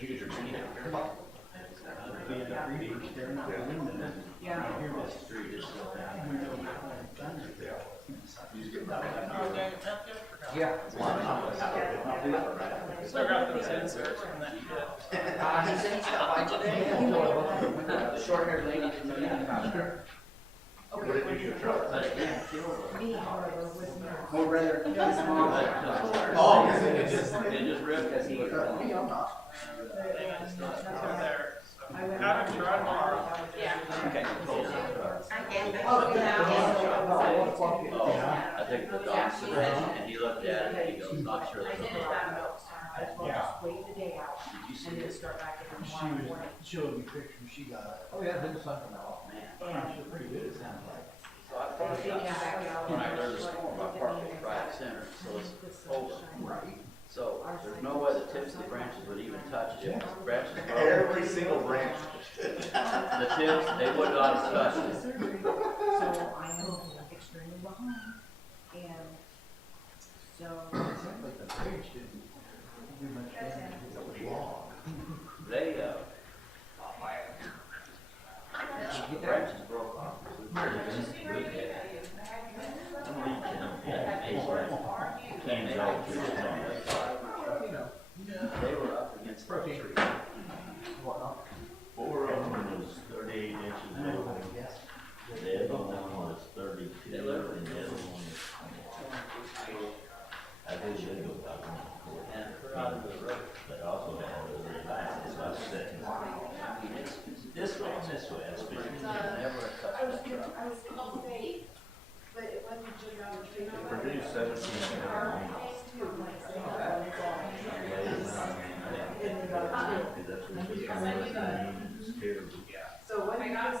Did you get your training out here? Yeah. Still got those inserts from that kid. He said he stopped by today. The short haired lady didn't know anything about her. What did you try? But it didn't kill her. Me, however, was not. Or rather, his mom. Oh, it just ripped because he was. Me, I'm not. Over there. So, haven't tried tomorrow. Okay. Oh, yeah. I think the doctor said, and he looked at it, and he goes, not sure. Just wait the day out Did you see and then it? start back in the She morning. was showing me pictures she got. Oh, yeah, it did something else. Man. She's pretty good, it sounds like. So I thought when I heard the storm, I parked it right center, so it's open. Right. So there's no way the tips of the branches would even touch it. If the branches broke, Every single branch. the tips, they would not have touched it. So I am extremely behind. And so. It sounds like the bridge didn't do much damage. It was long. They, the branches broke off. They were up against the tree. Whatnot. Four of them was 38 inches long. Yes. The other one was 32, and the other one was 24. I think they go about 24. And we're out of the road. But also had other lines, so I said, I mean, it's this way, that's pretty good. never a touch of truck. But it wasn't just on the tree. Produced 17 So what do you guys?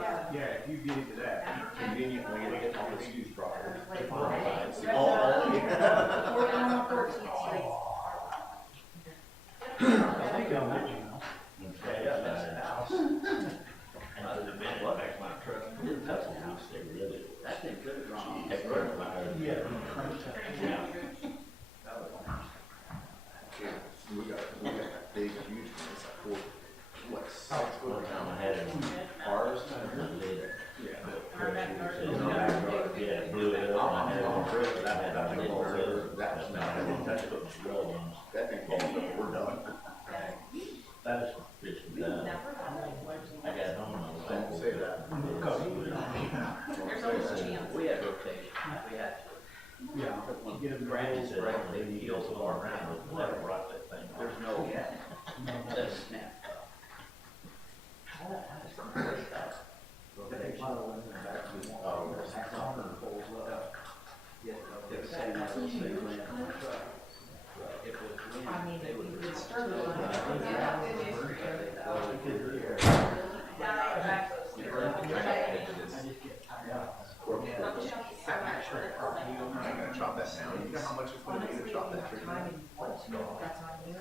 Yeah. Yeah, if you get into that, conveniently, they get all the SKUs properly. Oh, yeah. 14th Street. I think I'll let you know. Okay, yeah, that's a house. And other than that, what makes my truck, didn't touch the house, they really. That thing could have gone. Heck, right, my- Yeah. Yeah. We got that big, huge one, it's like 4, what, 6 foot One time down. I had it in Ours? Yeah, blew it up, and I had it on brick, but I had it on all over. That's not- I didn't touch it with the rub ones. That thing falls up, we're done. That is fish and down. I got home and I was like. Don't say that. There's always a chance. We had rotation. We had to. Yeah. When Get them branches Said, break, they they need heal to so go far around, around. let it rock that thing. There's no, that snap. Oh, They're saying that those things land on the truck. If it was wind, I mean, they would. it started I'm gonna chop that down. You know how much it's gonna be to chop that tree down? That's on you.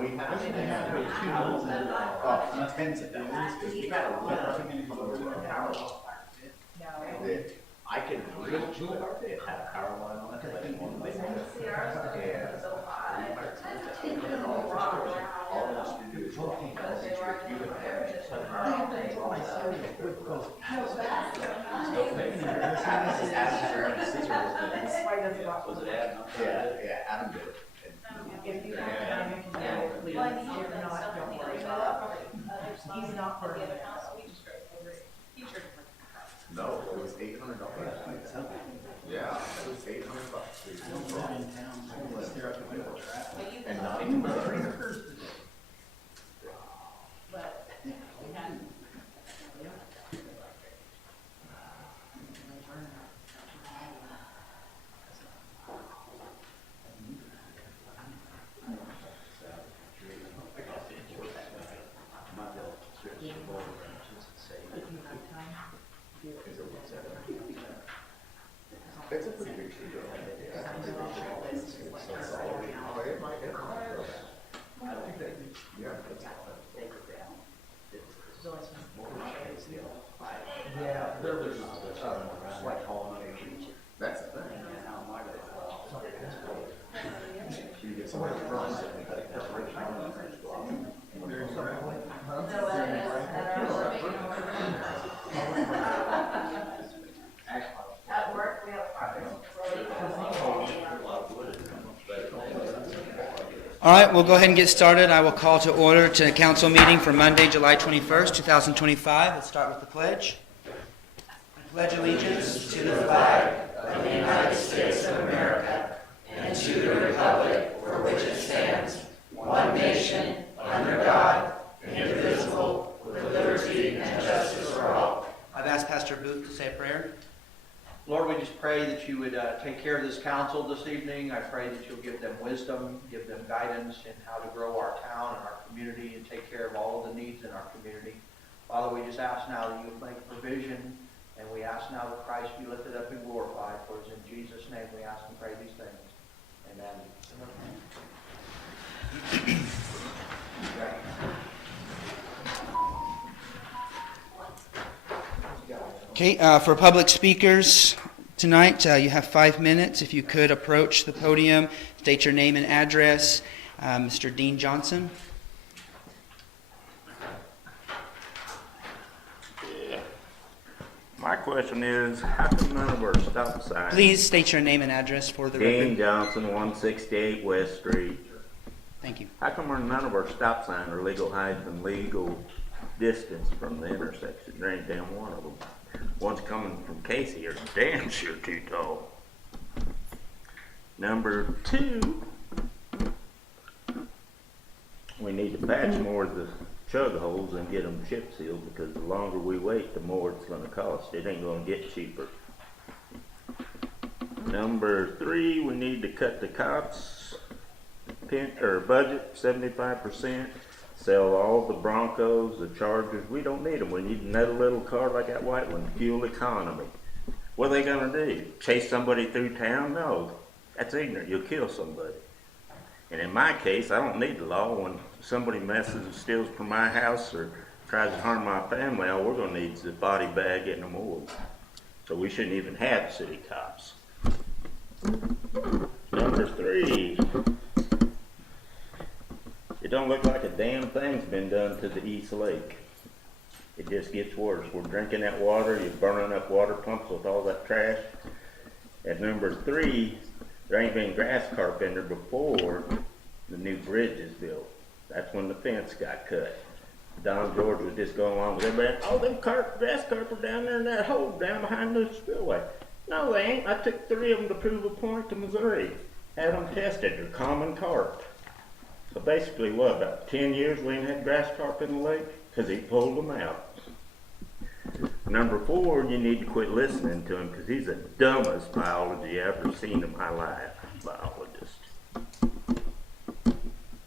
We had tens of thousands, because we got a letter from a power line that I can reach, but it had a power line on it, but it won't let me. All it has to do is walk in, you would Was it adding up? Yeah, Adam did it. If you have time, you can do it, please. If not, don't worry about it. He's not for it. No, it was $800. Yeah, it was $800. And not even the trainer. Might be able to switch the board branches and say, If you have time. At work, we have All right, we'll go ahead and get started. I will call to order to the council meeting for Monday, July 21st, 2025. Let's start with the pledge. I pledge allegiance to the flag of the United States of America and to the republic for which it stands, one nation, under God, indivisible, with liberty and justice for all. I've asked Pastor Booth to say a prayer. Lord, we just pray that you would take care of this council this evening. I pray that you'll give them wisdom, give them guidance in how to grow our town and our community and take care of all of the needs in our community. Father, we just ask now that you would make provision, and we ask now that Christ be lifted up and glorified. For it's in Jesus' name we ask and pray these things. Amen. Okay, for public speakers tonight, you have 5 minutes. If you could approach the podium, state your name and address. Mr. Dean Johnson. Yeah. My question is, how come none of our stop signs? Please state your name and address for the Dean record. Johnson, 168 West Street. Thank you. How come none of our stop signs are legal height and legal distance from the intersection? There ain't damn one of them. One's coming from Casey are damn sure too tall. Number 2, we need to patch more of the chug holes and get them chip sealed, because the longer we wait, the more it's going to cost. It ain't going to get cheaper. Number 3, we need to cut the cops' budget 75%. Sell all the Broncos, the Chargers. We don't need them. We need another little car like that white one. Fuel economy. What are they going to do? Chase somebody through town? No. That's ignorant. You'll kill somebody. And in my case, I don't need the law. When somebody messes and steals from my house or tries to harm my family, all we're going to need is a body bag and a morgue. So we shouldn't even have city cops. Number 3. It don't look like a damn thing's been done to the East Lake. It just gets worse. We're drinking that water, you're burning up water pumps with all that trash. At number 3, there ain't been grass carpenter before the new bridge is built. That's when the fence got cut. Don George was just going along with everybody. Oh, them grass carpenter down there in that hole down behind the spillway. No, they ain't. I took 3 of them to prove a point to Missouri. Had them tested. They're common carp. So basically, what, about 10 years we ain't had grass carp in the lake? Because he pulled them out. Number 4, you need to quit listening to him, because he's the dumbest biology I've ever seen in my life. Biologist.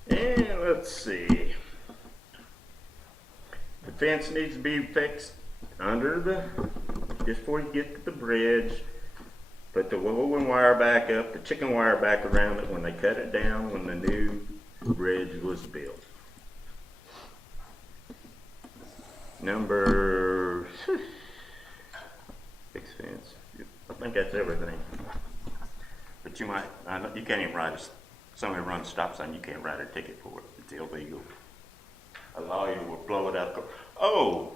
And let's see. The fence needs to be fixed just before you get to the bridge. Put the woven wire back up, the chicken wire back around it when they cut it down, when the new bridge was built. Number 6 fence. I think that's everything. But you can't even write somebody runs a stop sign, you can't write a ticket for it. It's illegal. A lawyer will blow it up. Oh,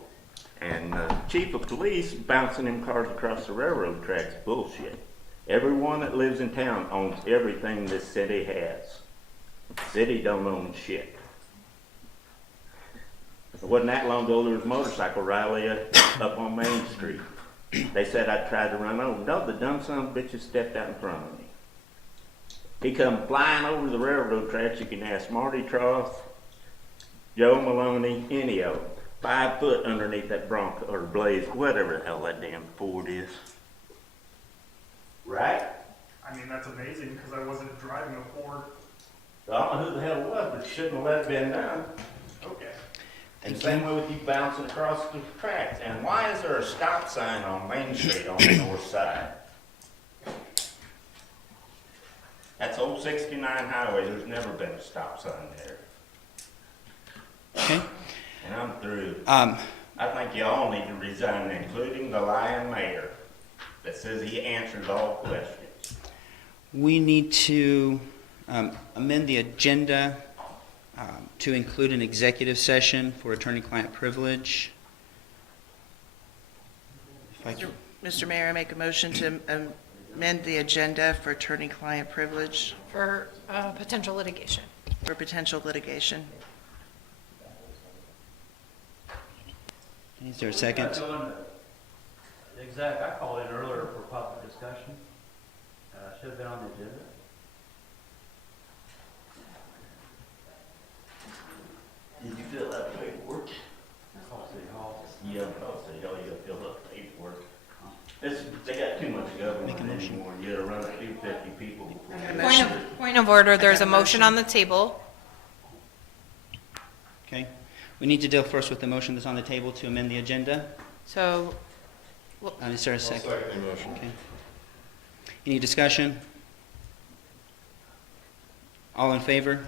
and chief of police bouncing them cars across the railroad tracks. Bullshit. Everyone that lives in town owns everything this city has. City don't own shit. It wasn't that long ago there was a motorcycle rally up on Main Street. They said I tried to run over. No, the dumb son of a bitch stepped out in front of me. He come flying over the railroad tracks. You can ask Marty Troth, Joe Maloney, any of them. 5 foot underneath that Bronco or Blaze, whatever the hell that damn Ford is. Right? I mean, that's amazing because I wasn't driving a Ford. I don't know who the hell it was, but you shouldn't have let it been done. Okay. And same way with you bouncing across the tracks. And why is there a stop sign on Main Street on the north side? That's old 69 highway. There's never been a stop sign there. Okay. And I'm through. I think y'all need to resign, including the lying mayor that says he answers all questions. We need to amend the agenda to include an executive session for attorney-client privilege. If I could- Mr. Mayor, I make a motion to amend the agenda for attorney-client privilege For potential litigation. for potential litigation. Is there a second? Exactly, I called in earlier for public discussion. Should have been on the agenda. Did you fill out paperwork? Call City Hall. Yeah, I'll say, oh, you gotta fill out paperwork. They got too much Make a government motion. anymore. You gotta run 250 people before. A you- motion. Point of order, there's got a a motion motion. on the table. Okay. We need to deal first with the motion that's on the table to amend the agenda. So, Is there a second? Okay. Any discussion? All in favor?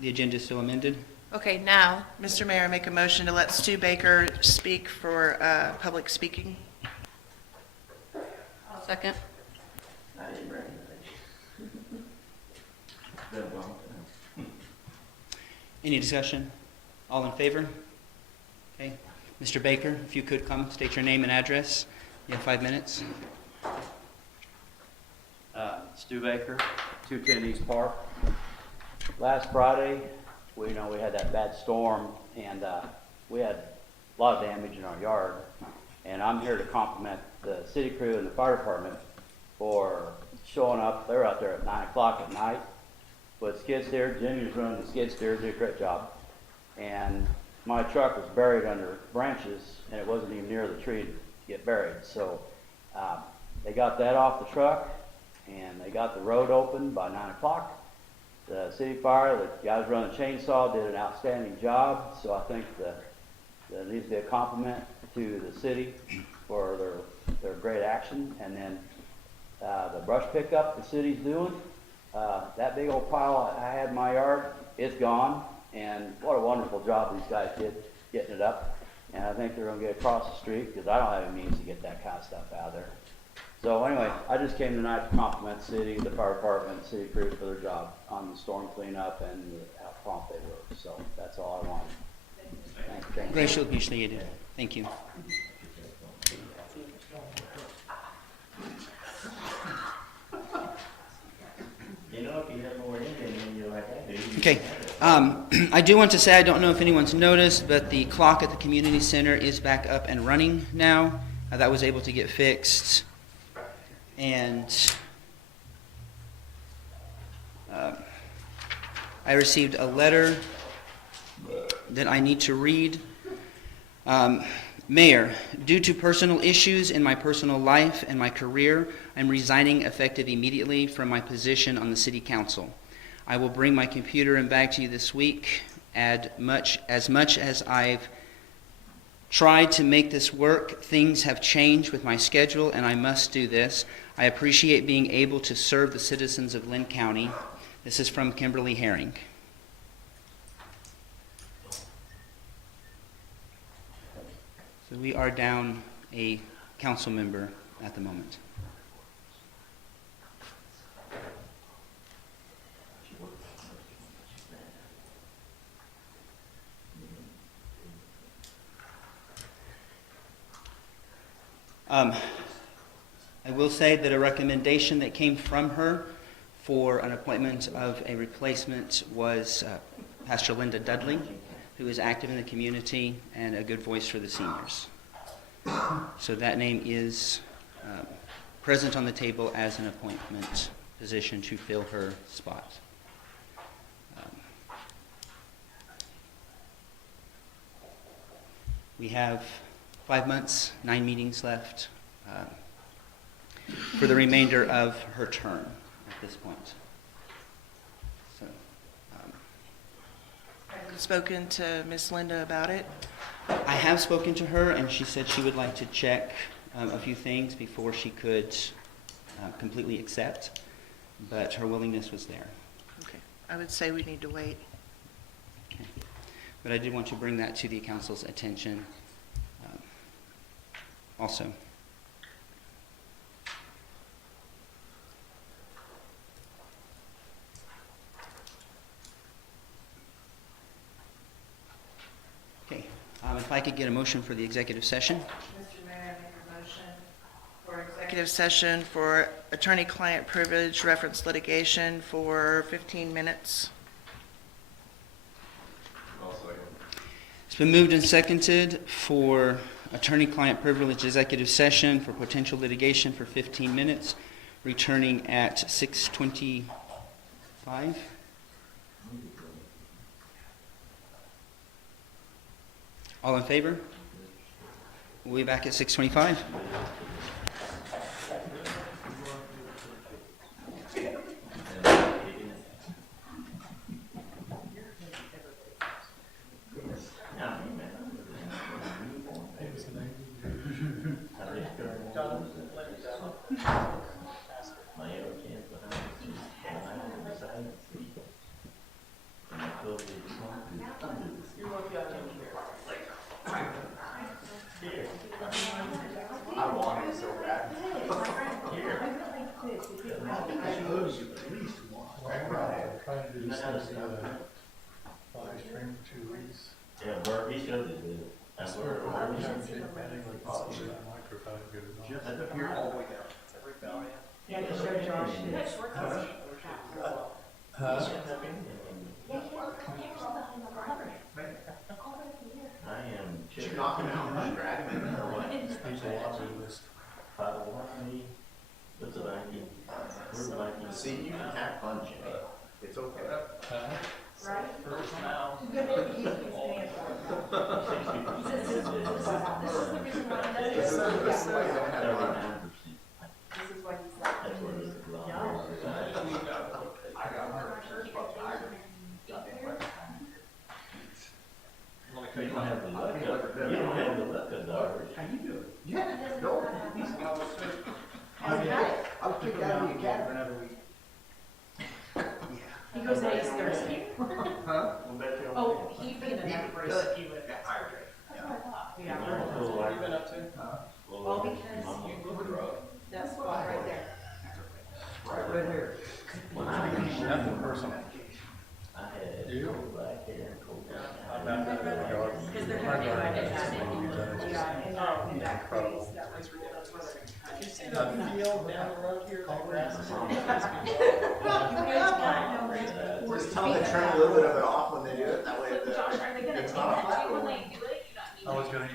The agenda is still amended? okay, now, Mr. Mayor, I make a motion to let Stu Baker speak for public speaking. second. I didn't recognize you. Been a long time. Any discussion? All in favor? Okay. Mr. Baker, if you could come, state your name and address. You have 5 minutes. Stu Baker, 210 East Park. Last Friday, we had that bad storm, and we had a lot of damage in our yard. And I'm here to compliment the city crew and the fire department for showing up. They were out there at 9 o'clock at night with skid steer. Jimmy was running the skid steer, did a great job. And my truck was buried under branches, and it wasn't even near the tree to get buried. So they got that off the truck, and they got the road open by 9 o'clock. The city fire, the guys running the chainsaw did an outstanding job. So I think that needs to be a compliment to the city for their great action. And then the brush pickup the city's doing, that big old pile I had in my yard, it's gone. And what a wonderful job these guys did getting it up. And I think they're going to get across the street because I don't have any means to get that kind of stuff out of there. So anyway, I just came tonight to compliment the city, the fire department, the city crew for their job on the storm cleanup and how prompt they were. So that's all I wanted. Thank you. Greatly appreciated. Thank you. You know, if you have more Indian in you like I do. you Okay. can have it. I do want to say, I don't know if anyone's noticed, but the clock at the community center is back up and running now. That was able to get fixed. And I received a letter that I need to read. Mayor, due to personal issues in my personal life and my career, I'm resigning effective immediately from my position on the city council. I will bring my computer and bag to you this week. As much as I've tried to make this work, things have changed with my schedule, and I must do this. I appreciate being able to serve the citizens of Lynn County. This is from Kimberly Herring. So we are down a council member at the moment. I will say that a recommendation that came from her for an appointment of a replacement was Pastor Linda Dudley, who is active in the community and a good voice for the seniors. So that name is present on the table as an appointment position to fill her spot. We have 5 months, 9 meetings left for the remainder of her term at this point. So, Have you spoken to Miss Linda about it? I have spoken to her, and she said she would like to check a few things before she could completely accept, but her willingness was there. Okay, I would say we need to wait. Okay. But I did want to bring that to the council's attention also. If I could get a motion for the executive session. Mr. Mayor, I make a motion for executive session for attorney-client privilege reference litigation for 15 minutes. It's been moved and seconded for attorney-client privilege executive session for potential litigation for 15 minutes, returning at 6:25. All in favor? We'll be back at 6:25. I want it so bad. I suppose you at least one. I'm trying to do this thing, live stream for 2 weeks. Yeah, Bert, he's gonna do it. I swear, I'm trying to take advantage of the microphone good enough. Just here all the way down. It's every valley. Yeah, to show Josh his. Huh? I am. Did you knock him out and drag him in or what? There's a laundry list. What's the banking? Where's the banking? See, you can have fun, Jimmy. It's okay. Huh? First now. This is what he said. That's where it's a lot. I got hurt. You don't have the luck of, you don't have the luck of ours. How you doing? Yeah, no. I was kicked out of the academy. He goes to Ace Thursday. Huh? Oh, he'd be in the next race. Good, he would have got hired. Yeah. What have you been up to? Well, because that's spot right there. Right here. Nothing personal. I had You? cold back here and cold back I'm there. back there. Because they're gonna do it in that, yeah, in that place. That's ridiculous. Did you see the field down the road here? That grass is on Just tell them to turn a little bit of it off when they do it, that way it's not a flat road. I was gonna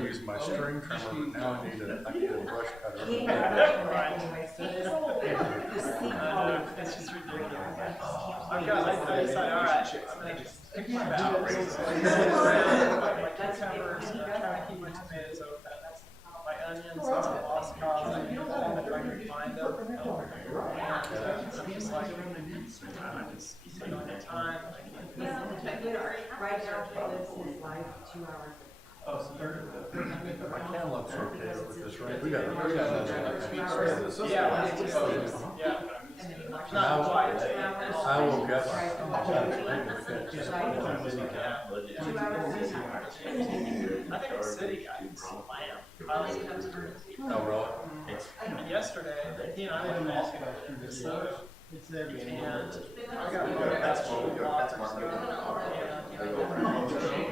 use my string trimmer, but now I need a brush cutter. He ain't got much of that anyway, so this, the seat quality. It's just ridiculous. I decided, all right, I'm gonna just pick my balance. My cucumbers, I'm trying to keep my tomatoes open. My onions, some lost cause, I'm trying to find them. I'm just like, I just, you know, at the time, Right now, this is like 2 hours. oh, so they're. My cantaloupe's okay with this, right? We got Yeah, yeah. And then you watch. Not quite. I woke up. I think the city got slammed. Oh, really? And yesterday, you know, I didn't ask him to so, and I got That's what we do, that's what we do.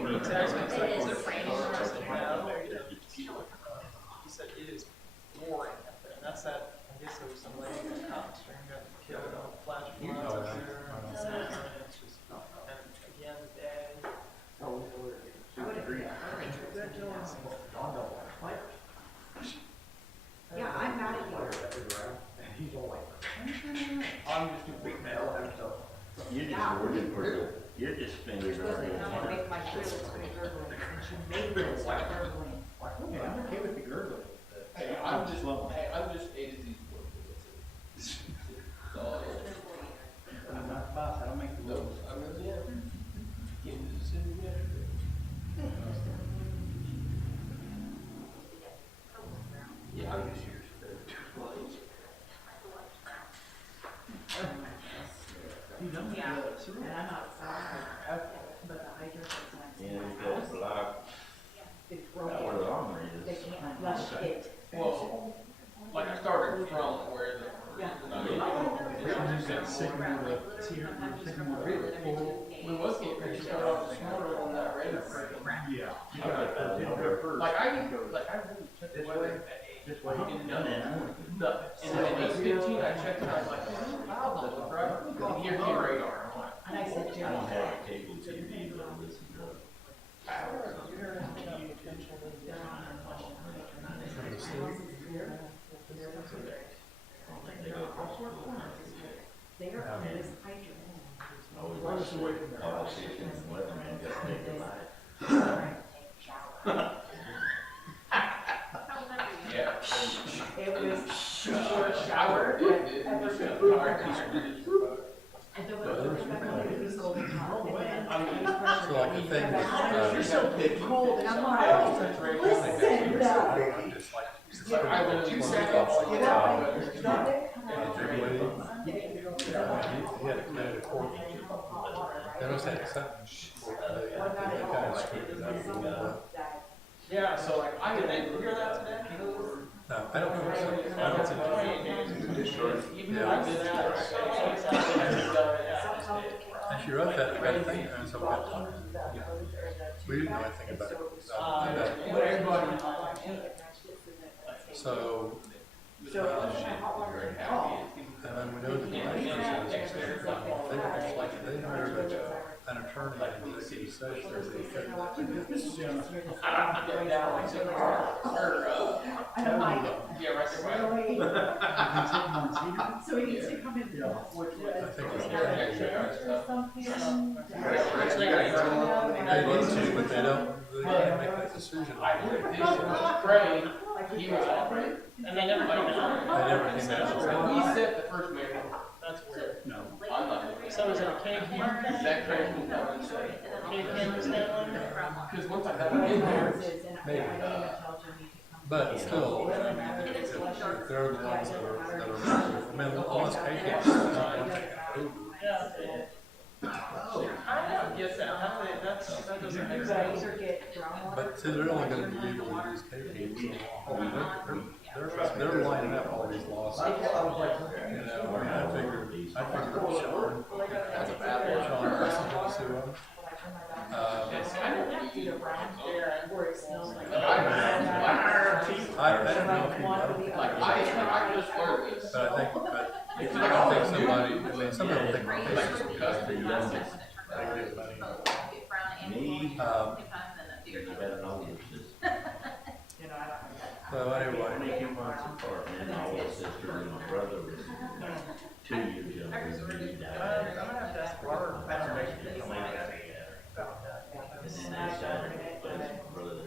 he texted me, he's like, is it raining? I said, no. He said, it is pouring up there, and that's that, I guess there was some lady in the cop string got killed on a flash of floods up there. And it's just, and again today. Yeah, I'm mad at you. I'm just too big man. You're just spending You're supposed to your come and make my toilets quit gurgling, and she made them start gurgling. I'm okay with the gurgling. Hey, I'm just A to Z. I'm not the boss, I don't make the rules. I really am. Get into the city yesterday. Yeah, I'm just here. Yeah, and I'm outside, but the hydrant is next to Yeah, my you got house. block, It's that where broken. the armory They is. can't flush it. Well, like I started from where the. Yeah. I mean, We was getting ready to start off tomorrow on that radar. Yeah. Like I really checked the weather at 8. Just wait. And nothing. And then at 8:15, I checked and I was like, wow, that's right. And here's your radar. I'm like, And I said, I Jim. don't have a cable TV, but I listen to politicians and weathermen just make their life. yeah. It was short shower. And then it was golden hot. And then So like the thing that, You're so picky. cold, and I'm like, listen, Like I literally sat up all the time. he had a Connecticut court. They always had a sentence. They kind of screwed it up a little bit. Yeah, so like I didn't hear that today. No, I don't think so. I don't think so. Even though I did that. And she wrote that kind of thing, and so we didn't know anything about it. So, and then we know the commissioner says they hired an attorney in executive session. Yeah, right there. So he needs to come in. I think it's They they need to, but they don't, they can't make that decision. I did pray, he was offering, and they never came out. They never came out. He set the first meeting. That's weird. No. I'm not. So is it a cake here? That crazy was not insane. Cake here was that one? Because once I got in there, Maybe. But still, I mean, if they're the ones that are, I mean, all this paper. I don't get that. That doesn't make sense. But see, they're only gonna be able to use paper. They're lining up all these lawsuits. You know, I mean, I figured Sean, that's a bad one. Sean Preston will sue them. I don't know if he might. I just learned this. But I think somebody, I mean, some of them think my patients will cut the youngest. They give money. Me, you better know this is So anyway, 22 months apart, and my older sister and my brother was 2 years younger than me. Died. I'm gonna have to ask Barb. And then they decided to place my brother to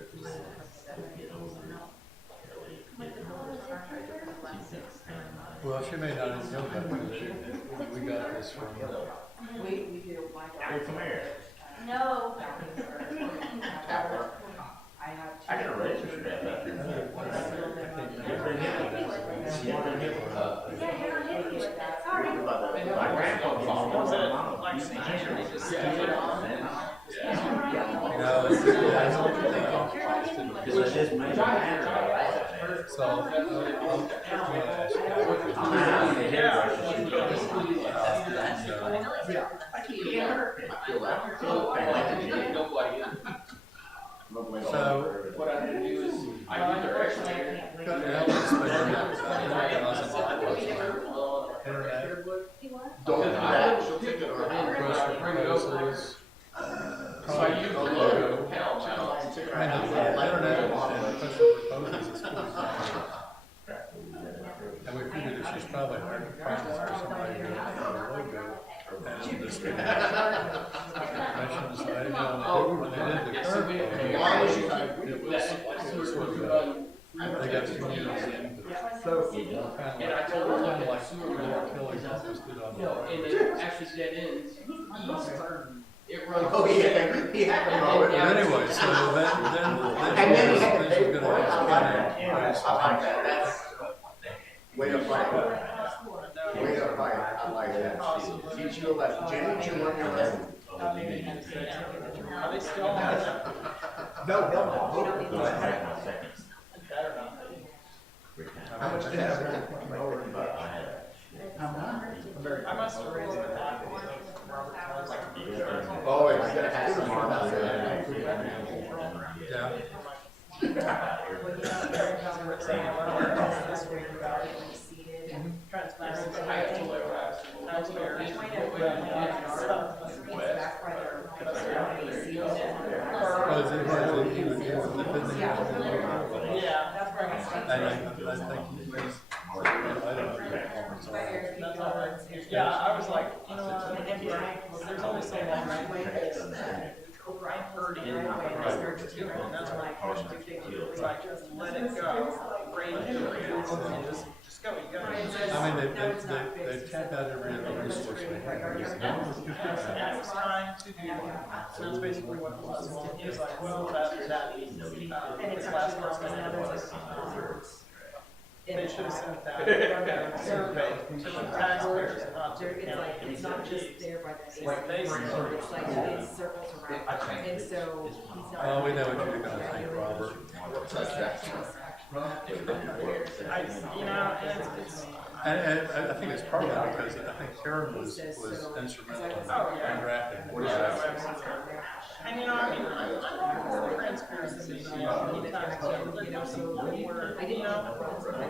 get older. well, she may not even know that, but we got this from, We do like. Hey, come here. No. I got a razor strap out there. You've been hit. You've been hit. My grandpa was on Like signature, they just because I just made a matter. so, I'm gonna ask so, what I had to do is, I did the excavator. Groceries. So I used the logo. I know, the internet and especially proposals is $45. And we figured that she's probably hired to practice for somebody who has a logo and this commissions, I didn't know, when they did the curve photo, it was sort of, they got 2 years in. So, And I told her, kind of look, like, at sewer Kelly posted on No, and the. it actually dead ends east. It runs. Oh, yeah, he had to know it. But anyway, so And then he had to this pay was for it. gonna I like that, that's way to fight. Way to fight, I like that. Teach you about Jimmy Jr. Are they still on that? No, no, no. How much is that? I had I must have raised it happy of Robert Kelly's like. Oh, it's gonna have some more about that. Yeah. Well, is it even within the? Yeah, that's where I I think he was, I don't know. That's all right. Yeah, I was like, you know what, there's only so long I wait. I'm hurting, and that's when I pushed the kick. It's like, just let it go, rain it, just go, you go. I mean, they tap out every other resource they have. I was trying to do, so that's basically what it was. Well, he was like, well, this last person, they should have sent that survey to the taxpayers, not to the county. It's not just there by the. Like they said. It's like it circles around, and so he's not. Oh, we know what you're gonna think, Robert. You know, it's And I think it's partly because I think Karen was instrumental in drafting it. and you know, I mean, I'm all for transparency, you know, there's some where, you know,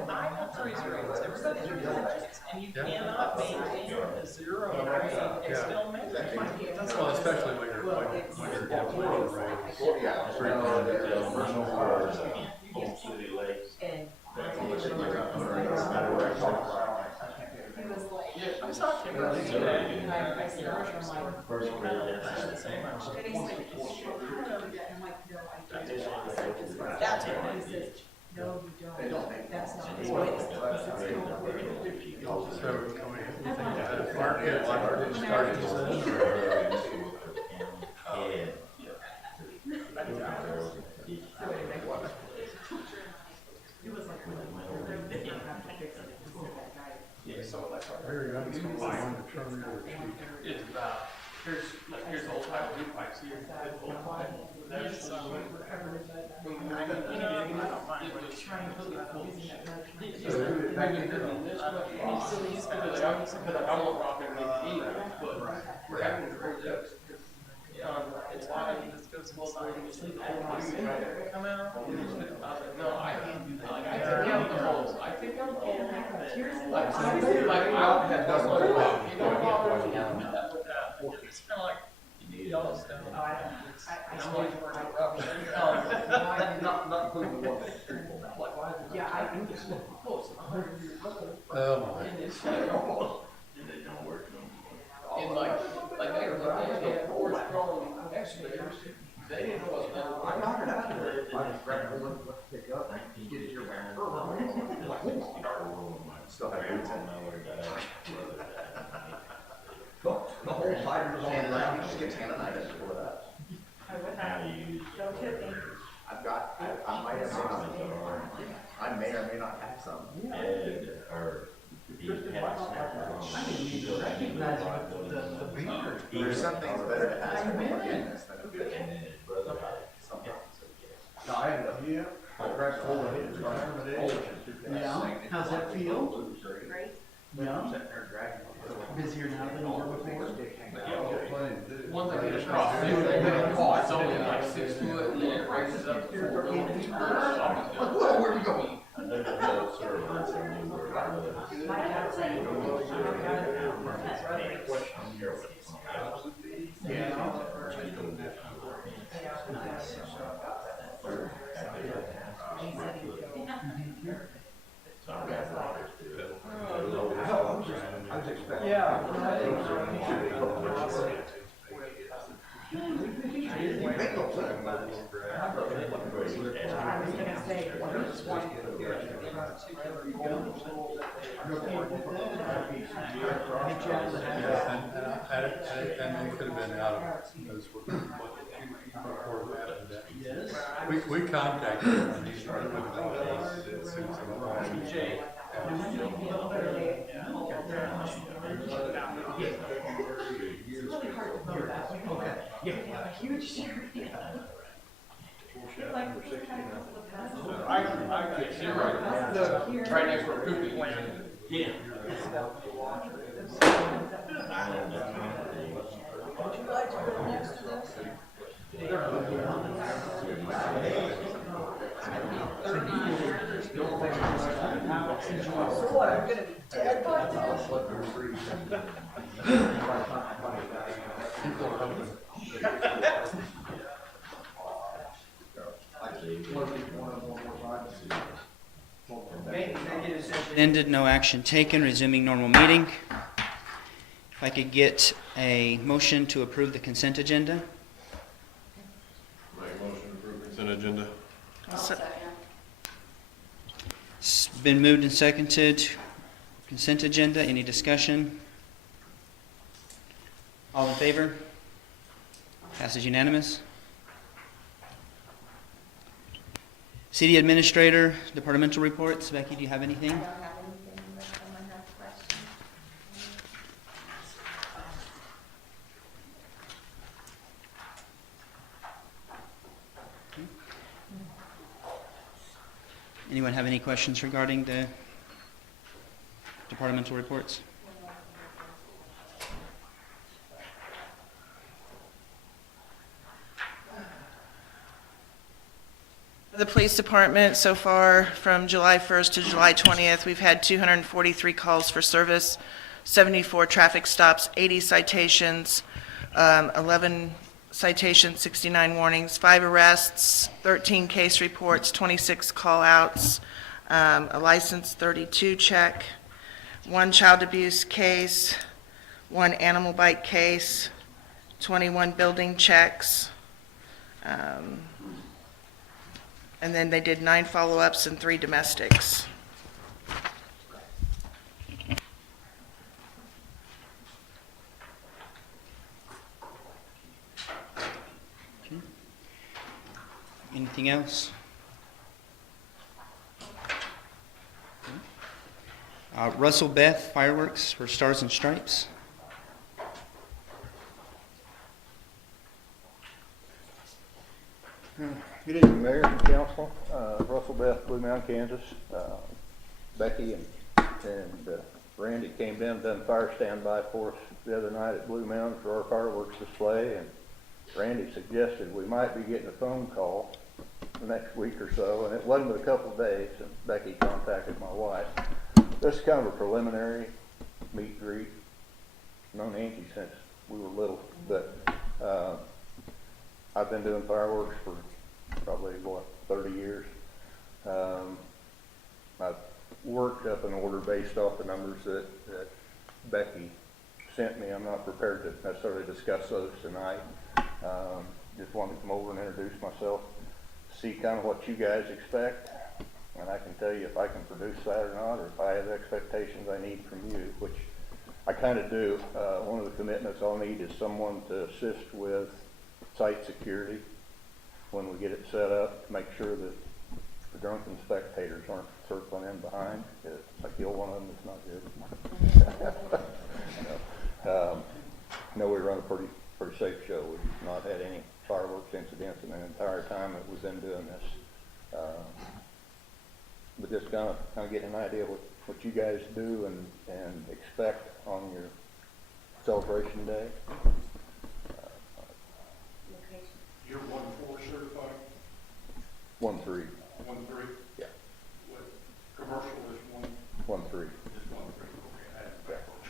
I have to raise rates, everybody's your budgets, and you cannot maintain a zero rate and still make it. Well, especially when you're getting water rates. Home City Lakes. And. I was talking about it today, and I said, First grade, that's what he says, no, you don't, that's not his way. So can we think that market, like our discussion says? There you go, it's going to turn your cheek. it's about, here's old type of pipes here. There's some, you know, I don't mind what he's trying to put that using that I won't rock it either, but we're having to raise up. It's why this goes to come out. I was like, no, I can't do that. Like, I take out the holes. I take out the holes. Like, I had done one. It's kind of like Yellowstone. I'm like, not including the one. Yeah, I do this. Oh my. and they don't work no more. And like they had boards growing excavators. They didn't know what that was. I'm not gonna have to. I just grab one, let's pick up, and get it your way. Still have boots in. The whole side was on the ground, you just get tendonitis for that. Now you use. Don't hit me. I've got, I might have some. I may or may not have some. Ed, or he had a snapper on. There's some things better to ask for forgiveness than And then his brother had something. it. No, I had a few. I grabbed hold of it. Yeah, how's that feel? Great. Yeah, Sitting there dragging. busier now than you were before? One thing they just crossed, it's only like 6 foot, and then it raises up to 4 feet. Whoa, where are we going? And then the whole service, and we were. My dad said, I was gonna say, And it could have been out of, those what report happened. We contacted him and he's trying to look at it. Jay. it's really hard to know that. Okay. Yeah. A huge area. Like, I got it right next to a poopy land. Yeah. Ended, no action taken, resuming normal meeting. If I could get a motion to approve the consent agenda. Make a motion to approve consent agenda. It's been moved and seconded. Consent agenda, any discussion? All in favor? Passes unanimous. City Administrator, departmental reports. Becky, do you have anything? I don't have anything unless someone has questions. Anyone have any questions regarding the departmental reports? The police department, so far from July 1st to July 20th, we've had 243 calls for service, 74 traffic stops, 80 citations, 11 citations, 69 warnings, 5 arrests, 13 case reports, 26 call-outs, a license 32 check, 1 child abuse case, 1 animal bite case, 21 building checks, and then they did 9 follow-ups and 3 domestics. Anything else? Russell Beth Fireworks for Stars and Stripes. Good evening, Mayor and Council. Russell Beth, Blue Mountain, Kansas. Becky and Randy came down and done fire standby for us the other night at Blue Mountain for our fireworks display, and Randy suggested we might be getting a phone call the next week or so, and it wasn't but a couple of days, and Becky contacted my wife. This is kind of a preliminary meet and greet. Known Angie since we were little, but I've been doing fireworks for probably, 30 years. I've worked up an order based off the numbers that Becky sent me. I'm not prepared to necessarily discuss those tonight. Just wanted to come over and introduce myself, see kind of what you guys expect, and I can tell you if I can produce that or not, or if I have expectations I need from you, which I kind of do. One of the commitments I'll need is someone to assist with site security when we get it set up, to make sure that the drunken spectators aren't circling in behind. If I kill one of them, it's not good. No, we run a pretty safe show. We've not had any fireworks incidents in the entire time that we've been doing this. But just kind of get an idea of what you guys do and expect on your celebration day. You're 1-4 certified? 1-3. 1-3? Yeah. What, commercial is 1-3. Just 1-3, okay, I have it backwards.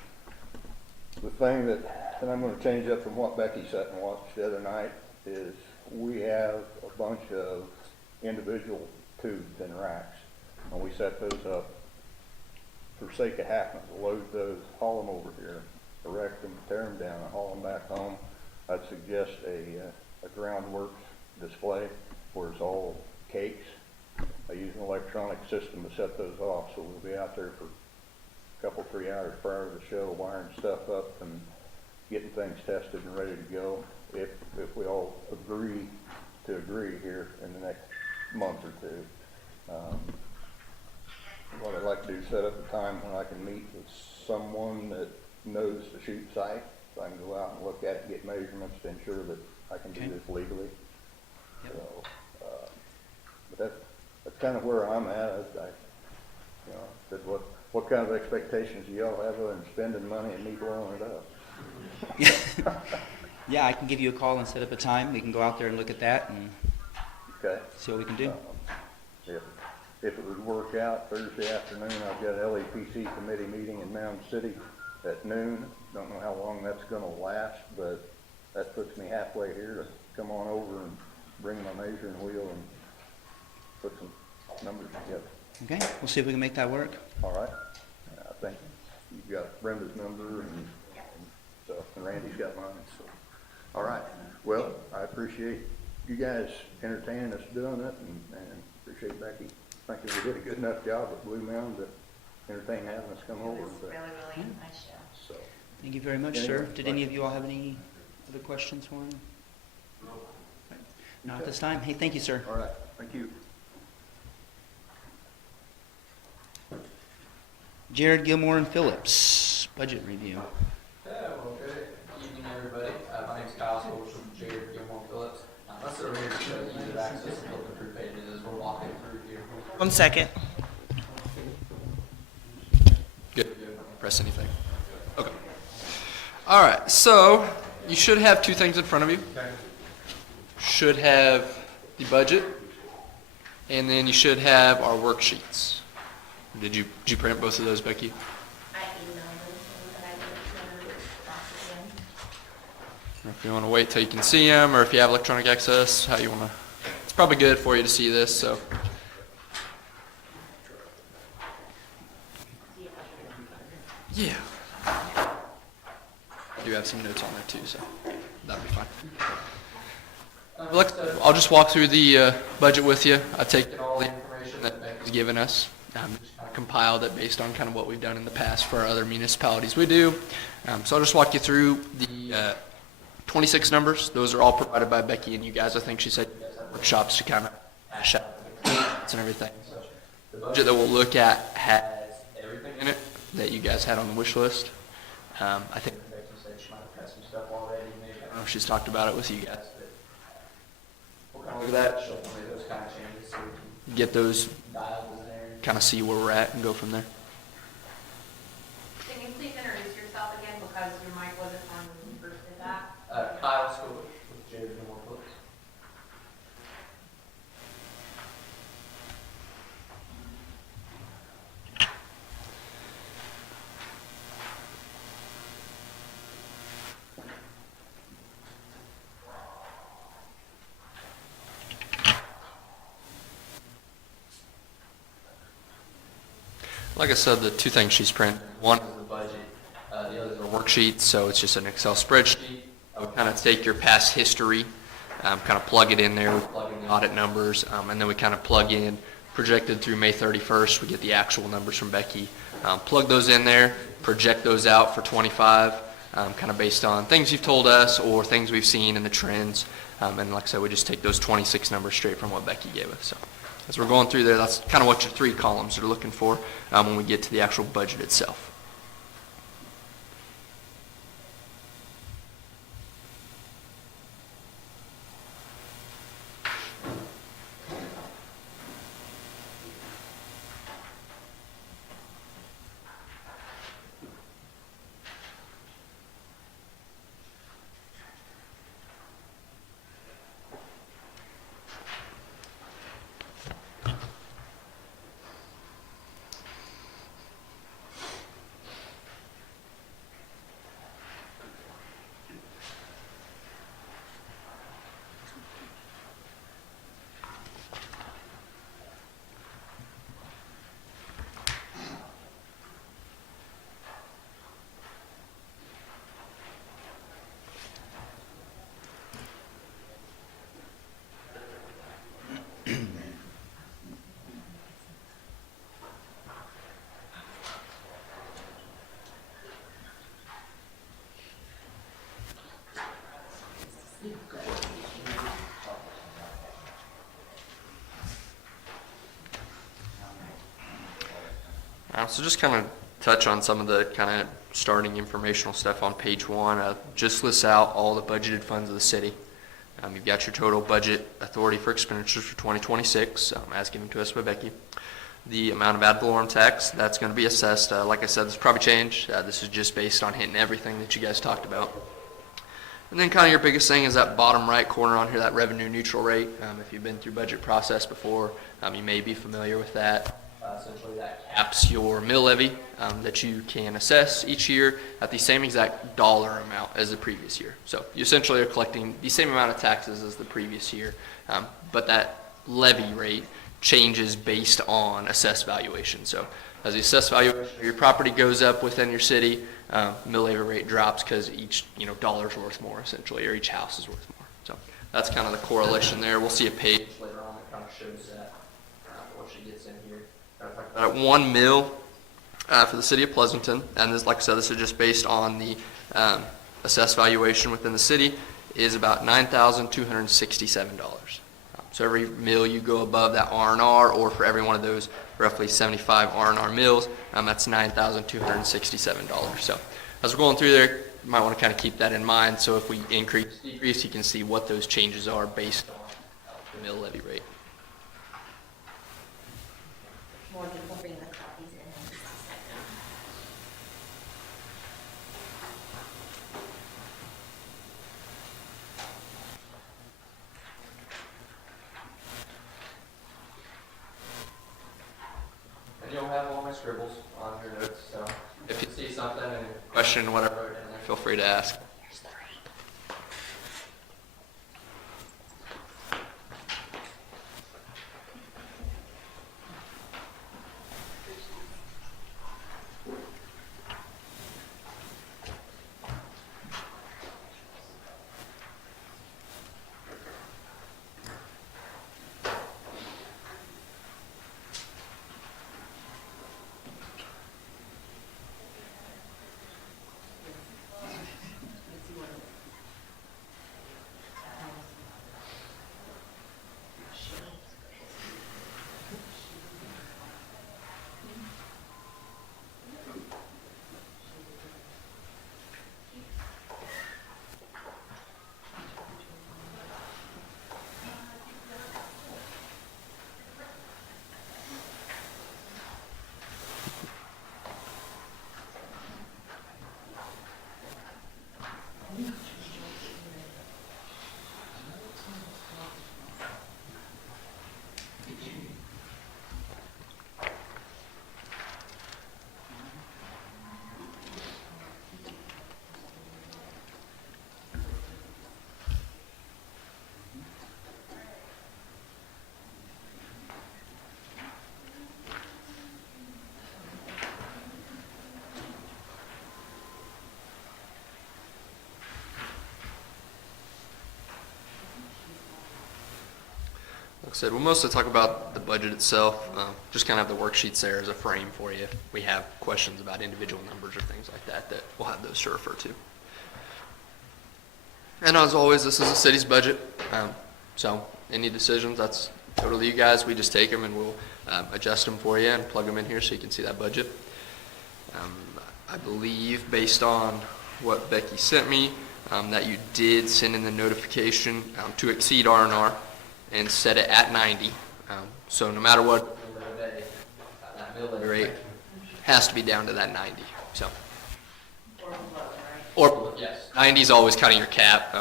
The thing that I'm going to change up from what Becky sat and watched the other night is we have a bunch of individual tubes and racks, and we set those up for sake of happening. Load those, haul them over here, erect them, tear them down, and haul them back home. I'd suggest a Groundworks display where it's all cakes. I use an electronic system to set those off, so we'll be out there for a couple, 3 hours prior to the show, wiring stuff up and getting things tested and ready to go. If we all agree here in the next month or two. What I'd like to do is set up a time when I can meet with someone that knows the shoot site, so I can go out and look at it and get measurements to ensure that I can do this legally. Yep. So, but that's kind of where I'm at. I said what what kind of expectations do y'all have on spending money and me blowing it up? Yeah, I can give you a call and set up a time. We can go out there and look at that and Okay. see what we can do. If it would work out, Thursday afternoon, I've got an LEPC committee meeting in Mound City at noon. Don't know how long that's gonna last, but that puts me halfway here to come on over and bring my measuring wheel and put some numbers together. Okay, we'll see if we can make that work. All right? I think you've got Brenda's number and stuff, and Randy's got mine, so. All right. Well, I appreciate you guys entertaining us doing it, and appreciate Becky. I think we did a good enough job at Blue Mound to entertain having us come over. But, really nice show. so, Thank you very much, sir. Did any of you all have any other questions for him? Not at this time. Hey, thank you, sir. all right. Thank you. Jared Gilmore and Phillips, budget review. Yeah, well, good evening, everybody. My name's Kyle Scholes from Jared Gilmore Phillips. Let's over here to show you the access and looking through pages as we're walking through here. 1 second. Good. Press anything. Okay. All right. So you should have two things in front of you. Should have the budget, and then you should have our worksheets. Did you print both of those, Becky? I emailed them, but I didn't process them. Or if you want to wait till you can see them, or if you have electronic access, how you want to. It's probably good for you to see this. So. Yeah. I do have some notes on there too, so that'll be fine. I'll just walk through the budget with you. I take all the information that Becky's given us. Just kind of compiled it based on kind of what we've done in the past for our other municipalities we do. So I'll just walk you through the 26 numbers. Those are all provided by Becky and you guys. I think she said you guys have workshops to kind of hash out the and everything. So the budget that we'll look at has everything in it that you guys had on the wish list. I think Becky said she might have had some stuff already. Maybe. I don't know if she's talked about it with you guys. But we'll kind of look at that. She'll tell me those kind of changes so we can get those dialed in there and kind of see where we're at and go from there. Can you please introduce yourself again, because your mic wasn't on when you first did that? Kyle School with Jared Gilmore Phillips. Like I said, the two things she's printed, one is the budget, the other is a worksheet, so it's just an Excel spreadsheet. I would kind of take your past history, kind of plug it in there, we plug in the audit numbers, and then we kind of plug in projected through May 31st, we get the actual numbers from Becky. Plug those in there, project those out for 25, kind of based on things you've told us or things we've seen in the trends. And like I said, we just take those 26 numbers straight from what Becky gave us. So as we're going through there, that's kind of what your three columns are looking for when we get to the actual budget itself. So just kind of touch on some of the kind of starting informational stuff on page 1. Just lists out all the budgeted funds of the city. You've got your total budget authority for expenditures for 2026, as given to us by Becky. the amount of ad valorem tax that's going to be assessed. Like I said, this will probably change. This is just based on hitting everything that you guys talked about. And then kind of your biggest thing is that bottom right corner on here, that revenue neutral rate. If you've been through budget process before, you may be familiar with that. Essentially that caps your mill levy that you can assess each year at the same exact dollar amount as the previous year. So you essentially are collecting the same amount of taxes as the previous year, but that levy rate changes based on assessed valuation. So as the assessed valuation of your property goes up within your city, mill levy rate drops because each dollar is worth more essentially, or each house is worth more. So that's kind of the correlation there. We'll see a page later on that kind of shows that once she gets in here. At 1 mil for the city of Pleasanton, and this, like I said, this is just based on the assessed valuation within the city, is about $9,267. So every mill you go above that R&R, or for every one of those roughly 75 R&R mills, that's $9,267. So as we're going through there, you might want to kind of keep that in mind. So if we increase, decrease, you can see what those changes are based on the mill levy rate. Morgan will bring the copies in just a second. And you'll have all my scribbles on your notes, so if you see something and question whatever, feel free to ask. Like I said, we'll mostly talk about the budget itself, just kind of have the worksheets there as a frame for you. If we have questions about individual numbers or things like that, that we'll have those to refer to. And as always, this is the city's budget, so any decisions, that's totally you guys. We just take them and we'll adjust them for you and plug them in here so you can see that budget. I believe, based on what Becky sent me, that you did send in the notification to exceed R&R and set it at 90. So no matter what, that mill levy rate has to be down to that 90. So, or yes, 90 is always kind of your cap.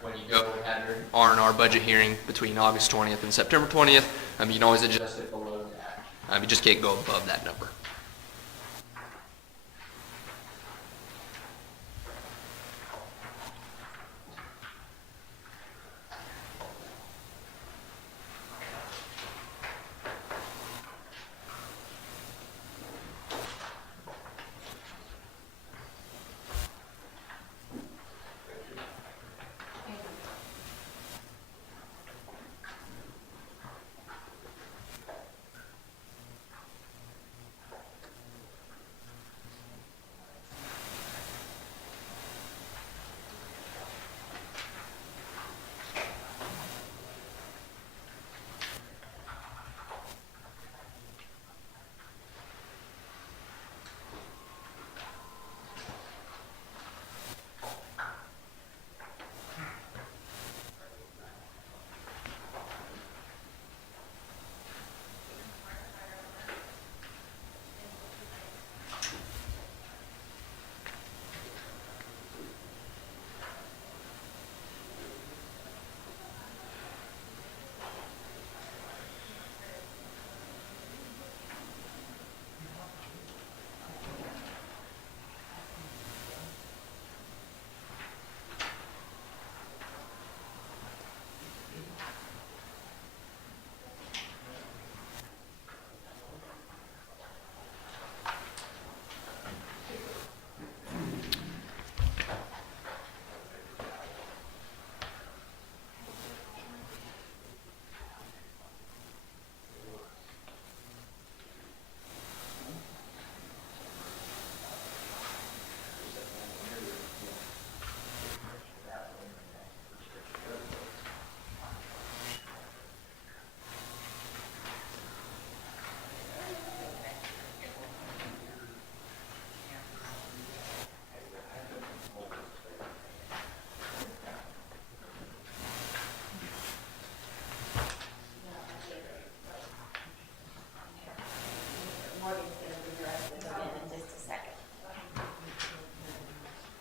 When you go and have your R&R budget hearing between August 20th and September 20th, you can always adjust it below that. You just can't go above that number.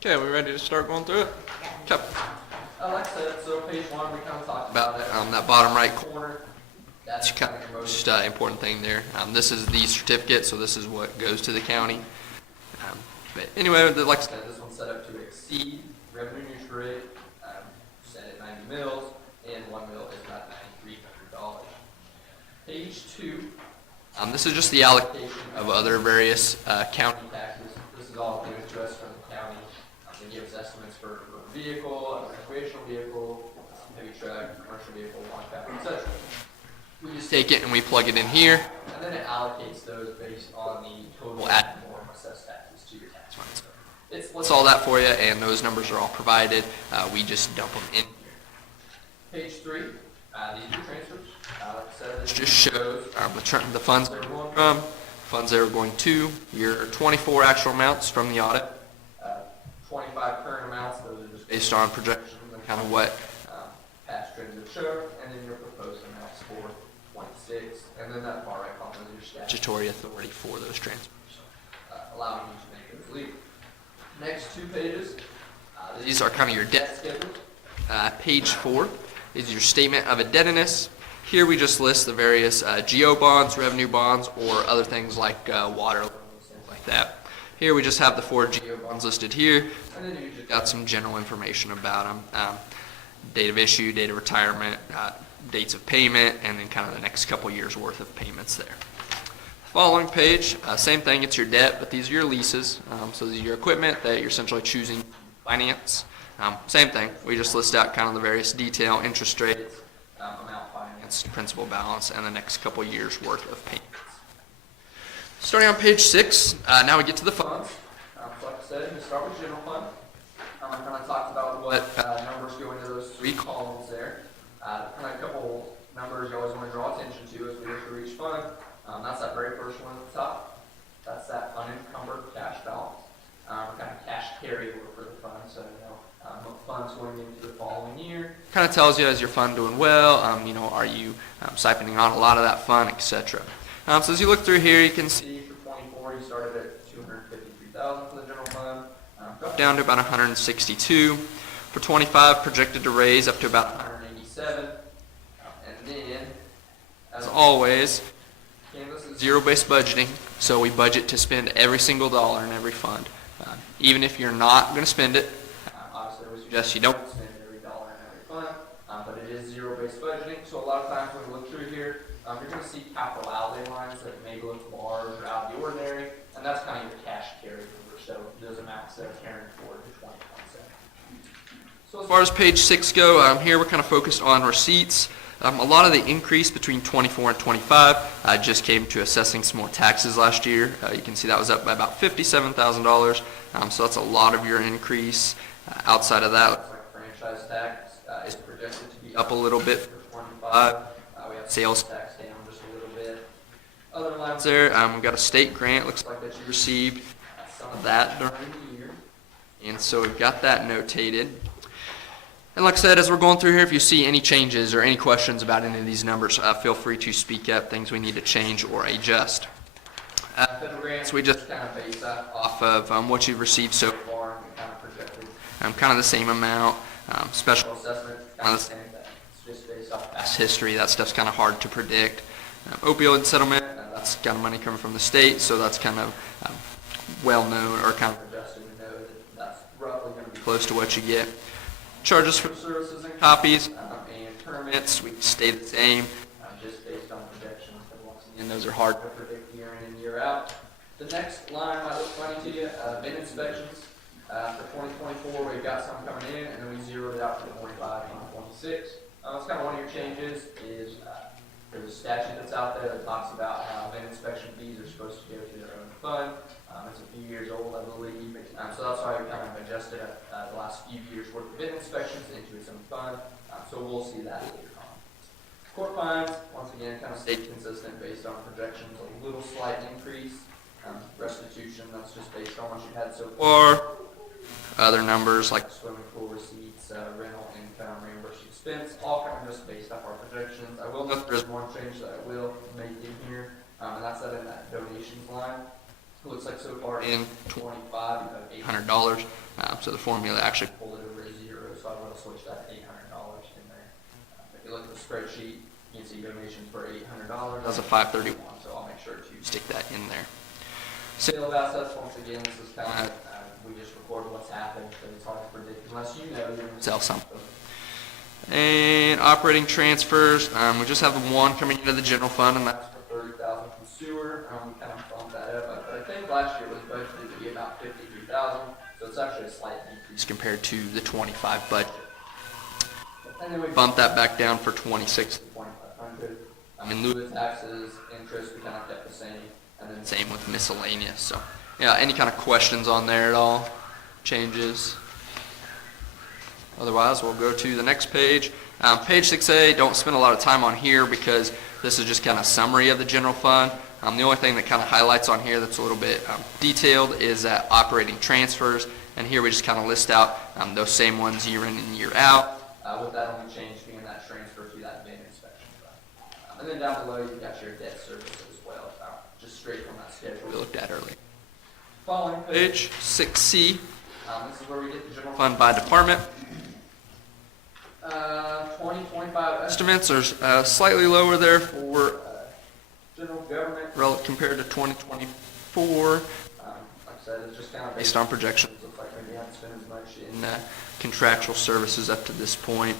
Okay, we ready to start going through it? Okay. Like I said, so page 1, we kind of talked about it. That bottom right corner, that's kind of the most important thing there. This is the certificate, so this is what goes to the county. But anyway, like I said, this one's set up to exceed revenue neutral rate, set at 90 mils, and 1 mil is about $9,300. Page 2, this is just the allocation of other various county taxes. This is all given to us from the county. They give us estimates for a vehicle, a recreational vehicle, heavy truck, commercial vehicle, launch pad, etc. We just take it and we plug it in here, and then it allocates those based on the total ad valorem assessed taxes to your tax funds. It lists all that for you, and those numbers are all provided. We just dump them in here. Page 3, these are transfers. Like I said, this just shows the funds that are going from, funds that are going to, your 24 actual amounts from the audit, 25 current amounts, those are just based on projections and kind of what past trends have shown, and then your proposed amounts for 26, and then that far right column is your statutory authority for those transfers, allowing you to make those legal. Next 2 pages, these are kind of your debt schedules. Page 4 is your statement of indebtedness. Here we just list the various GO bonds, revenue bonds, or other things like water loans, things like that. Here we just have the 4 GO bonds listed here, and then you just got some general information about them. Date of issue, date of retirement, dates of payment, and then kind of the next couple years worth of payments there. Following page, same thing, it's your debt, but these are your leases. So these are your equipment that you're essentially choosing to finance. Same thing, we just list out kind of the various detail, interest rates, amount financed, principal balance, and the next couple years worth of payments. Starting on page 6, now we get to the funds. So like I said, we start with general fund. I kind of talked about what numbers go into those 3 columns there. Kind of a couple numbers you always want to draw attention to as we go through each fund. That's that very first one at the top. That's that unencumbered cash balance. Kind of cash carryover for the fund, so funds going into the following year. Kind of tells you, is your fund doing well? Are you siphoning on a lot of that fund, etc. So as you look through here, you can see for 24, you started at $253,000 for the general fund, dropped down to about 162. For 25, projected to raise up to about 187. And then, as always, Canvas is zero-based budgeting, so we budget to spend every single dollar in every fund. Even if you're not going to spend it, obviously we suggest you don't spend every dollar in every fund, but it is zero-based budgeting, so a lot of times when we look through here, you're going to see capital outlay lines that maybe look large or out of the ordinary, and that's kind of your cash carryover, so those amounts that are carrying forward to 2027. So as far as page 6 go, here we're kind of focused on receipts. A lot of the increase between 24 and 25 just came to assessing some more taxes last year. You can see that was up by about $57,000, so that's a lot of your increase. Outside of that, looks like franchise tax is projected to be up a little bit for 25. We have sales tax down just a little bit. Other lines there, we've got a state grant, looks like that you received some of that during the year. And so we've got that notated. And like I said, as we're going through here, if you see any changes or any questions about any of these numbers, feel free to speak up, things we need to change or adjust. Federal grants, we just kind of base that off of what you've received so far and kind of projected. Kind of the same amount. Special assessment, kind of the same thing. It's just based off past history. That stuff's kind of hard to predict. Opioid settlement, that's kind of money coming from the state, so that's kind of well known or kind of adjusted to know that that's roughly going to be close to what you get. Charges for services and copies and permits, we stay the same, just based on projections. And those are hard to predict year in and year out. The next line might look funny to you, bin inspections. For 2024, we've got some coming in, and then we zeroed it out for 25 and 26. It's kind of one of your changes is there's a statute that's out there that talks about how bin inspection fees are supposed to go to their own fund. It's a few years old, I believe. So that's why we kind of adjusted the last few years' worth of bin inspections into its own fund. So we'll see that later on. Court fines, once again, kind of stayed consistent based on projections, a little slight increase. Restitution, that's just based on what you've had so far. Other numbers like swimming pool receipts, rental income, reimbursed expense, all kind of just based off our projections. I will note there's one change that I will make in here, and that's that in that donations line. looks like so far in 25, you have $800. So the formula actually pulled it over to zero, so I will switch that to $800 in there. If you look at the spreadsheet, you can see donations for $800. That's a 531, so I'll make sure to stick that in there. Sale of assets, once again, this is kind of, we just record what's happened, but it's hard to predict unless you know you're going to sell something. And operating transfers, we just have the one coming into the general fund, and that's for $30,000 from sewer. We kind of bumped that up. I think last year was budgeted to be about $53,000, so it's actually a slight decrease compared to the 25 budget. And then we bumped that back down for 26 to 2,500. In lieu of taxes, interest, we kind of kept the same, and then same with miscellaneous. So, yeah, any kind of questions on there at all? Changes? Otherwise, we'll go to the next page. Page 6A, don't spend a lot of time on here because this is just kind of summary of the general fund. The only thing that kind of highlights on here that's a little bit detailed is that operating transfers. And here we just kind of list out those same ones year in and year out. With that only change being that transfer to that main inspection fund. And then down below, you've got your debt service as well, just straight from that schedule we looked at earlier. Following page 6C, this is where we get the general fund by department. 2025 estimates are slightly lower there for general government compared to 2024. Like I said, it's just kind of based on projections. Looks like maybe haven't spent as much in contractual services up to this point.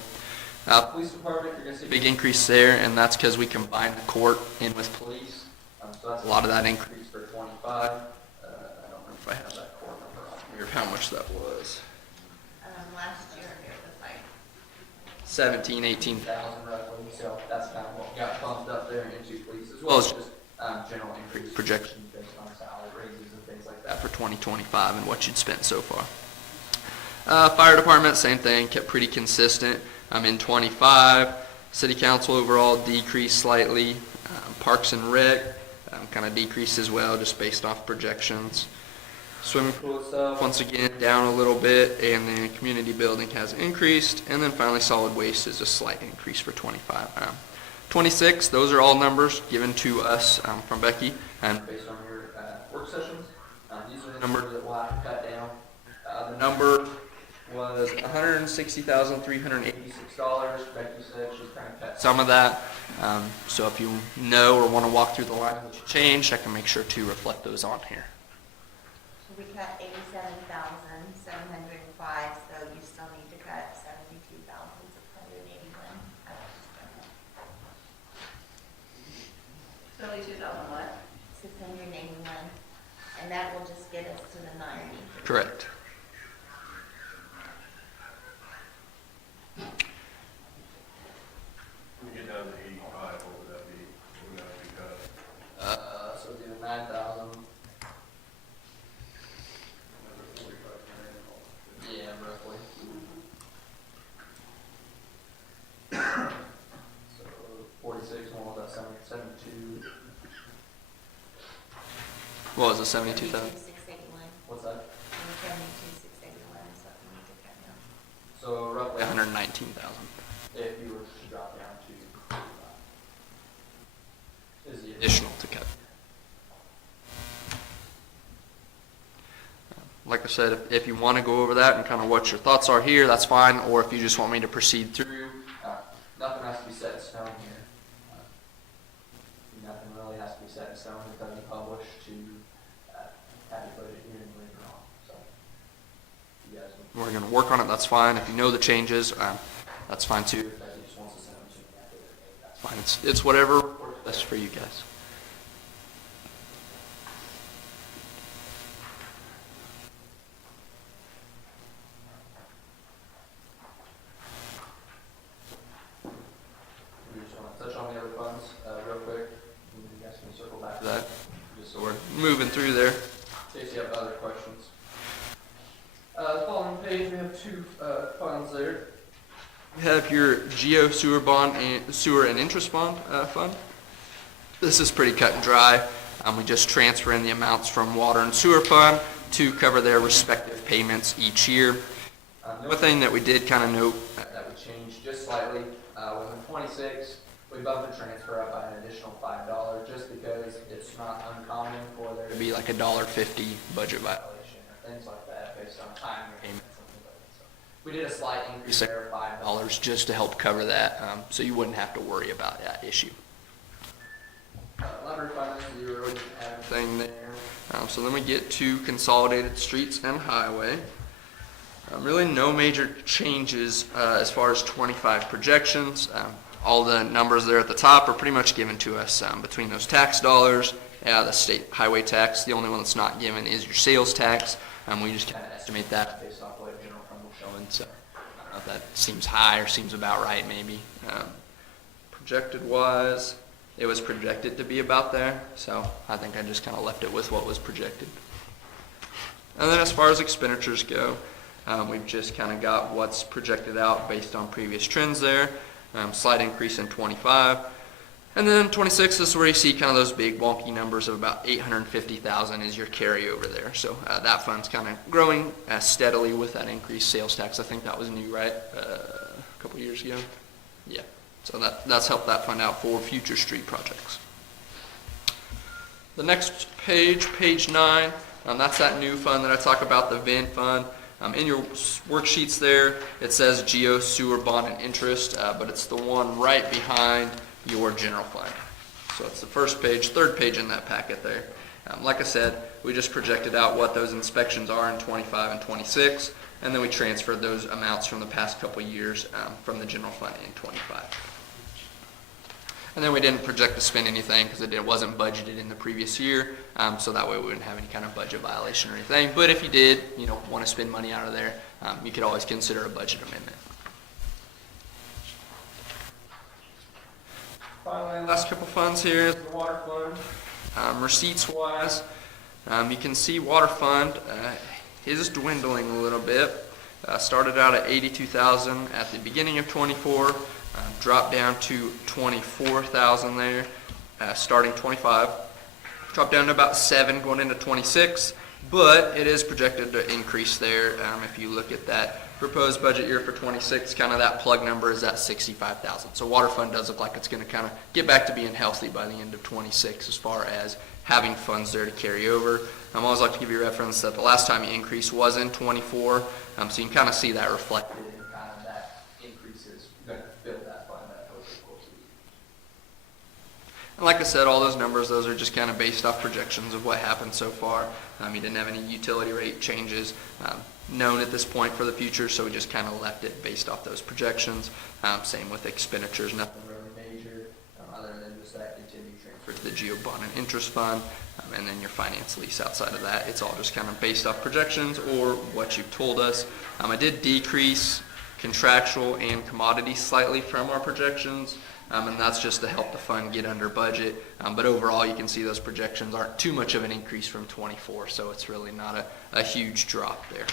Police department, you're going to see a big increase there, and that's because we combined the court in with police. So that's a lot of that increase for 25. I don't know if I have that court number on here, how much that was. Last year it was like 17, 18,000 roughly, so that's kind of what got bumped up there into police, as well as just general increase projections based on salary raises and things like that for 2025 and what you'd spent so far. Fire department, same thing, kept pretty consistent. In 25, city council overall decreased slightly. Parks and rec kind of decreased as well, just based off projections. Swimming pool itself, once again, down a little bit, and then community building has increased, and then finally solid waste is a slight increase for 25. 26, those are all numbers given to us from Becky, and based on your work sessions. These are the numbers that we'll have to cut down. The number was $160,386. Becky said she's trying to cut some of that. So if you know or want to walk through the line that you changed, I can make sure to reflect those on here. we cut 87,705, so you still need to cut 72,681. what? 681, and that will just get us to the 90. Correct. We get down to 85, what would that be? What would that be cut? So it'd be the 9,000. Another 45 grand. Yeah, roughly. So 46, and what was that, 72? What was it, 72,000? 72,681. What's that? 72,681 is what we need to cut down. So roughly 119,000. If you were to drop down to, is the additional to cut. Like I said, if you want to go over that and kind of what your thoughts are here, that's fine. Or if you just want me to proceed through, nothing has to be set in stone here. Nothing really has to be set in stone. It doesn't publish to have you put it here and later on. So, you guys, we're going to work on it. That's fine. If you know the changes, that's fine too. If you just wants to send them to me after the date, that's fine. It's whatever works best for you guys. We just want to touch on the other funds real quick. And you guys can circle back to that. Just so we're moving through there. In case you have other questions. The following page, we have two funds there. We have your Geo Sewer Bond and Sewer and Interest Bond Fund. This is pretty cut and dry. We just transfer in the amounts from Water and Sewer Fund to cover their respective payments each year. The other thing that we did kind of note that we changed just slightly was in 26, we bumped the transfer up by an additional $5 just because it's not uncommon for there to be like $1.50 budget violation or things like that based on time or payment, something like that. So we did a slight increase there of $5 just to help cover that, so you wouldn't have to worry about that issue. Library fund is zero, didn't have anything there. So then we get to consolidated streets and highway. Really no major changes as far as 25 projections. All the numbers there at the top are pretty much given to us between those tax dollars, the state highway tax. The only one that's not given is your sales tax. We just kind of estimate that based off what general fund was showing. So I don't know if that seems high or seems about right maybe. Projected wise, it was projected to be about there. So I think I just kind of left it with what was projected. And then as far as expenditures go, we've just kind of got what's projected out based on previous trends there. Slight increase in 25. And then 26 is where you see kind of those big wonky numbers of about 850,000 is your carryover there. So that fund's kind of growing steadily with that increased sales tax. I think that was new, right? A couple years ago. Yeah. So that's helped that fund out for future street projects. The next page, page 9, that's that new fund that I talk about, the VIN fund. In your worksheets there, it says Geo Sewer Bond and Interest, but it's the one right behind your general fund. So it's the first page, third page in that packet there. Like I said, we just projected out what those inspections are in 25 and 26, and then we transferred those amounts from the past couple years from the general fund in 25. And then we didn't project to spend anything because it wasn't budgeted in the previous year, so that way we wouldn't have any kind of budget violation or anything. But if you did, want to spend money out of there, you could always consider a budget amendment. Finally, last couple funds here is the water fund. Receipts wise, you can see water fund is dwindling a little bit. Started out at 82,000 at the beginning of 24. Dropped down to 24,000 there, starting 25. Dropped down to about 7 going into 26, but it is projected to increase there. If you look at that proposed budget year for 26, kind of that plug number is at 65,000. So water fund does look like it's going to kind of get back to being healthy by the end of 26 as far as having funds there to carry over. I always like to give you a reference that the last time it increased was in 24, so you can kind of see that reflected in kind of that increase is going to fill that fund that over the course of the year. And like I said, all those numbers, those are just kind of based off projections of what happened so far. You didn't have any utility rate changes known at this point for the future, so we just kind of left it based off those projections. Same with expenditures, nothing really major other than just that continued transfer to the Geo Bond and Interest Fund, and then your finance lease outside of that. It's all just kind of based off projections or what you've told us. I did decrease contractual and commodity slightly from our projections, and that's just to help the fund get under budget. But overall, you can see those projections aren't too much of an increase from 24, so it's really not a huge drop there.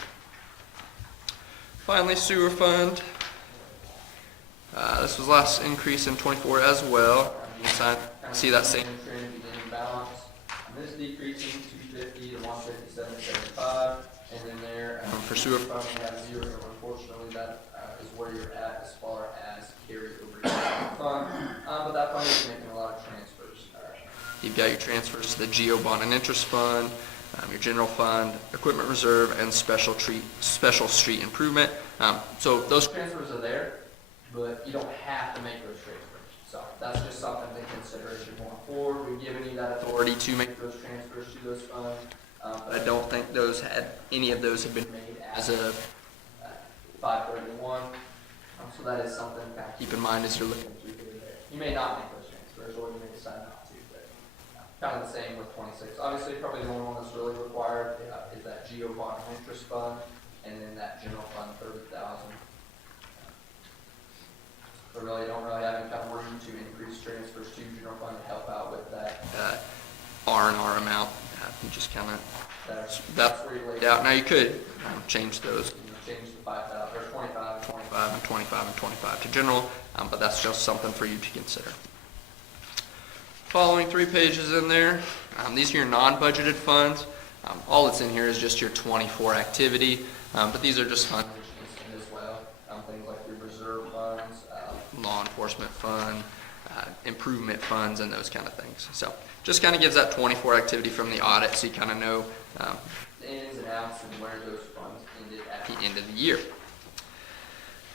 Finally, sewer fund. This was last increase in 24 as well. You can see that same trend beginning balance. This decreasing 250 to 157.75, and then there for sewer fund we have 0. Unfortunately, that is where you're at as far as carry over fund. But that fund is making a lot of transfers. You've got your transfers to the Geo Bond and Interest Fund, your general fund, equipment reserve, and special street improvement. So those transfers are there, but you don't have to make those transfers. So that's just something to consider as you're going forward. We've given you that authority to make those transfers to those funds, but I don't think any of those have been made as of 5/31. So that is something to kind of keep in mind as you're looking through there. You may not make those transfers, or you may decide not to, but kind of the same with 26. Obviously, probably the only one that's really required is that Geo Bond and Interest Fund, and then that general fund 30,000. But really don't have any kind of room to increase transfers to general fund to help out with that R&R amount. You just kind of that's where you lay it out. Now you could change those, change the 5,000 or 25 and 25 and 25 and 25 to general, but that's just something for you to consider. Following 3 pages in there, these are your non-budgeted funds. All that's in here is just your 24 activity, but these are just funds as well. Things like your reserve funds, law enforcement fund, improvement funds and those kind of things. So just kind of gives that 24 activity from the audit, so you kind of know the ins and outs and where those funds ended at the end of the year.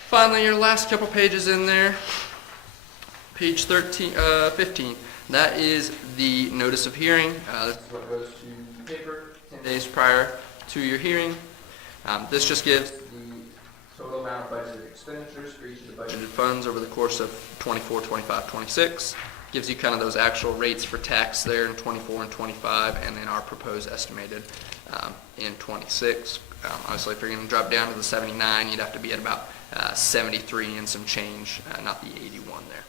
Finally, your last couple pages in there, page 15, that is the notice of hearing. This is what goes to the paper 10 days prior to your hearing. This just gives the total amount of budgeted expenditures for each of the budgeted funds over the course of 24, 25, 26. Gives you kind of those actual rates for tax there in 24 and 25, and then our proposed estimated in 26. Obviously, if you're going to drop down to the 79, you'd have to be at about 73 and some change, not the 81 there.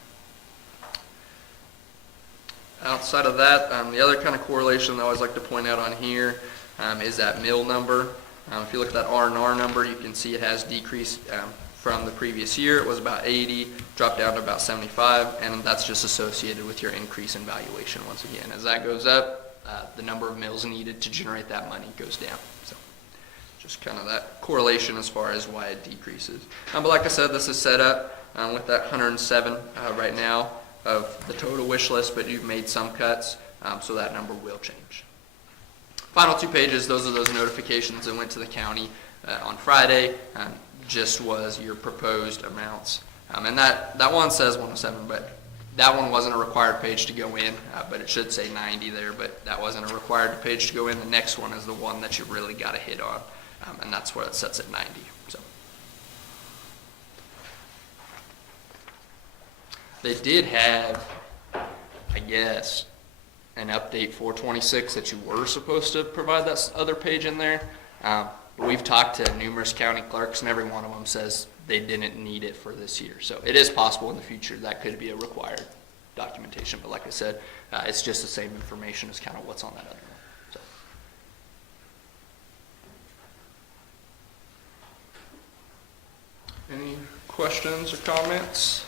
Outside of that, the other kind of correlation that I always like to point out on here is that mill number. If you look at that R&R number, you can see it has decreased from the previous year. It was about 80, dropped down to about 75, and that's just associated with your increase in valuation once again. As that goes up, the number of mills needed to generate that money goes down. So just kind of that correlation as far as why it decreases. But like I said, this is set up with that 107 right now of the total wish list, but you've made some cuts, so that number will change. Final 2 pages, those are those notifications that went to the county on Friday. Just was your proposed amounts. And that one says 107, but that one wasn't a required page to go in, but it should say 90 there, but that wasn't a required page to go in. The next one is the one that you really got to hit on, and that's where it sets at 90. So they did have, I guess, an update for 26 that you were supposed to provide that other page in there. But we've talked to numerous county clerks, and every one of them says they didn't need it for this year. So it is possible in the future that could be a required documentation. But like I said, it's just the same information as kind of what's on that other one. So. Any questions or comments?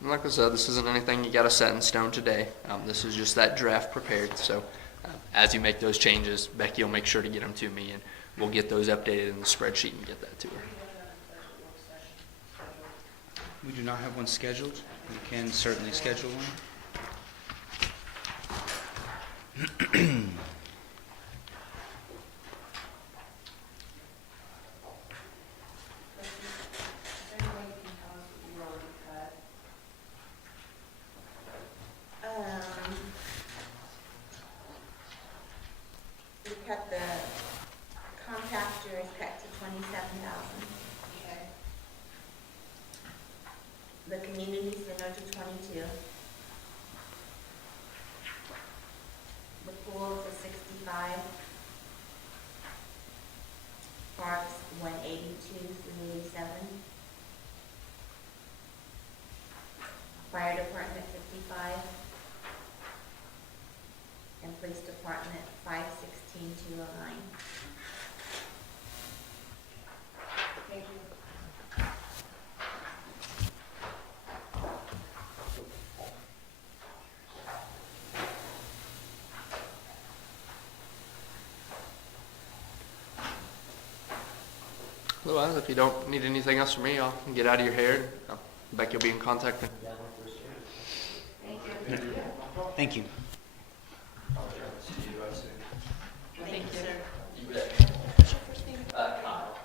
And like I said, this isn't anything you got to set in stone today. This is just that draft prepared. So as you make those changes, Becky will make sure to get them to me, and we'll get those updated in the spreadsheet and get that to her. We do not have one scheduled. We can certainly schedule one. We cut the compactor is cut to 27,000. Okay. The community center to 22. The pool to 65. Parks 182, 387. Fire department 55. And police department 516, 209. Thank you. Otherwise, if you don't need anything else from me, I'll get out of your hair. Becky will be in contact. Thank you. Thank you. Thank you, sir. You bet. Kyle.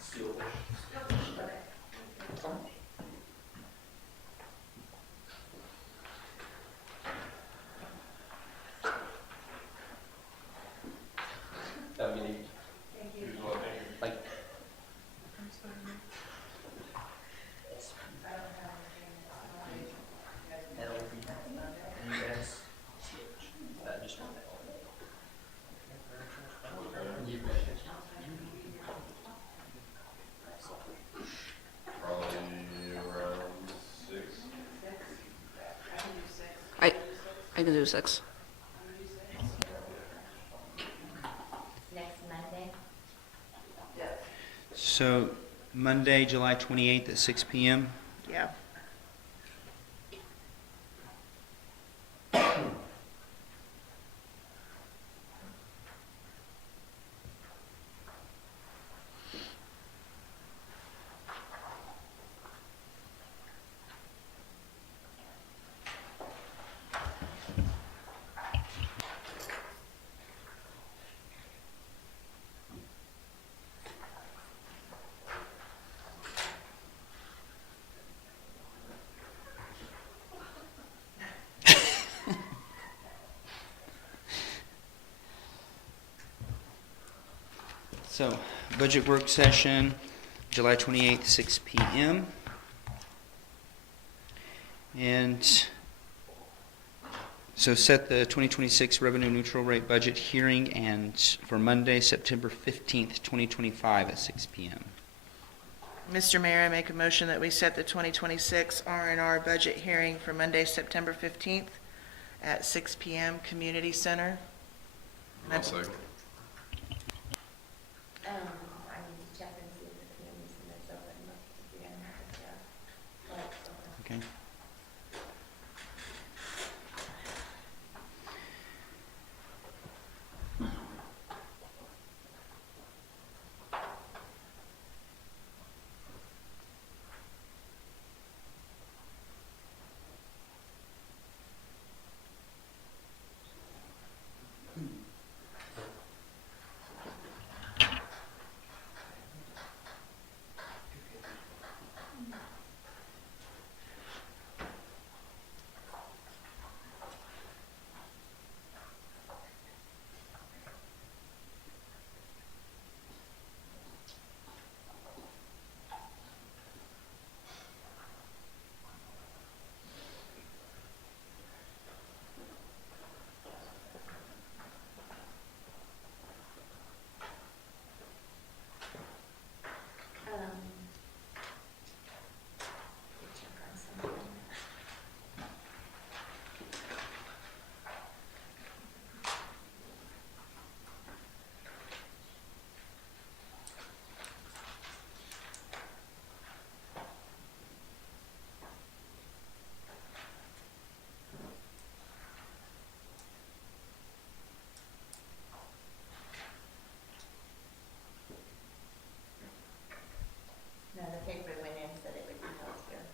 Steelfish. Have a good evening. Thank you. Thank you. I can do 6. Next Monday. So Monday, July 28th at 6 p.m. Yeah. So, budget work session, July 28th, 6 p.m. And so set the 2026 revenue neutral rate budget hearing and for Monday, September 15th, 2025 at 6 p.m. Mr. Mayor, I make a motion that we set the 2026 R&R budget hearing for Monday, September 15th at 6 p.m. Community Center. I'll second. I need to check and see if the community center's open, but if you're gonna have it there. But it's open. Okay. Check on something. No, the paper went in, said it would be held here.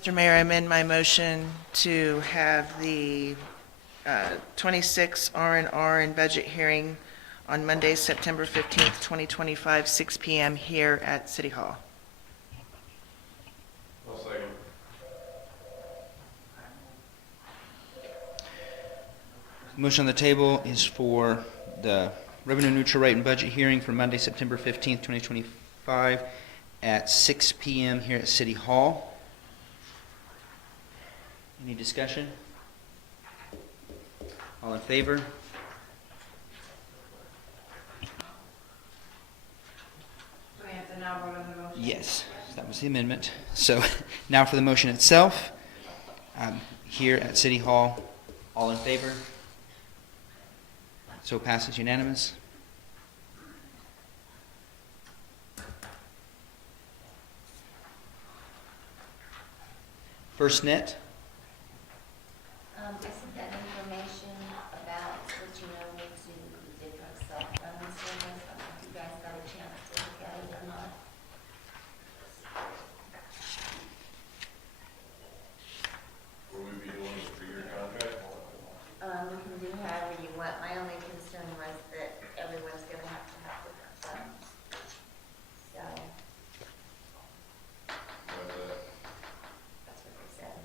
Mr. Mayor, I amend my motion to have the 26 R&R and budget hearing on Monday, September 15th, 2025, 6 p.m. here at City Hall. I'll second. Motion on the table is for the revenue neutral rate and budget hearing for Monday, September 15th, 2025 at 6 p.m. here at City Hall. Any discussion? All in favor? Do we have to now vote on the motion? Yes, that was the amendment. So now for the motion itself, here at City Hall, all in favor? So passes unanimous. First Net, I sent that information about switching over to the different cell phone service. I don't know if you guys got a chance to look at it or not. Will we be doing a 3-year contract? You can do however you want. My only concern was that everyone's gonna have different phones. So, What's that? that's what they said.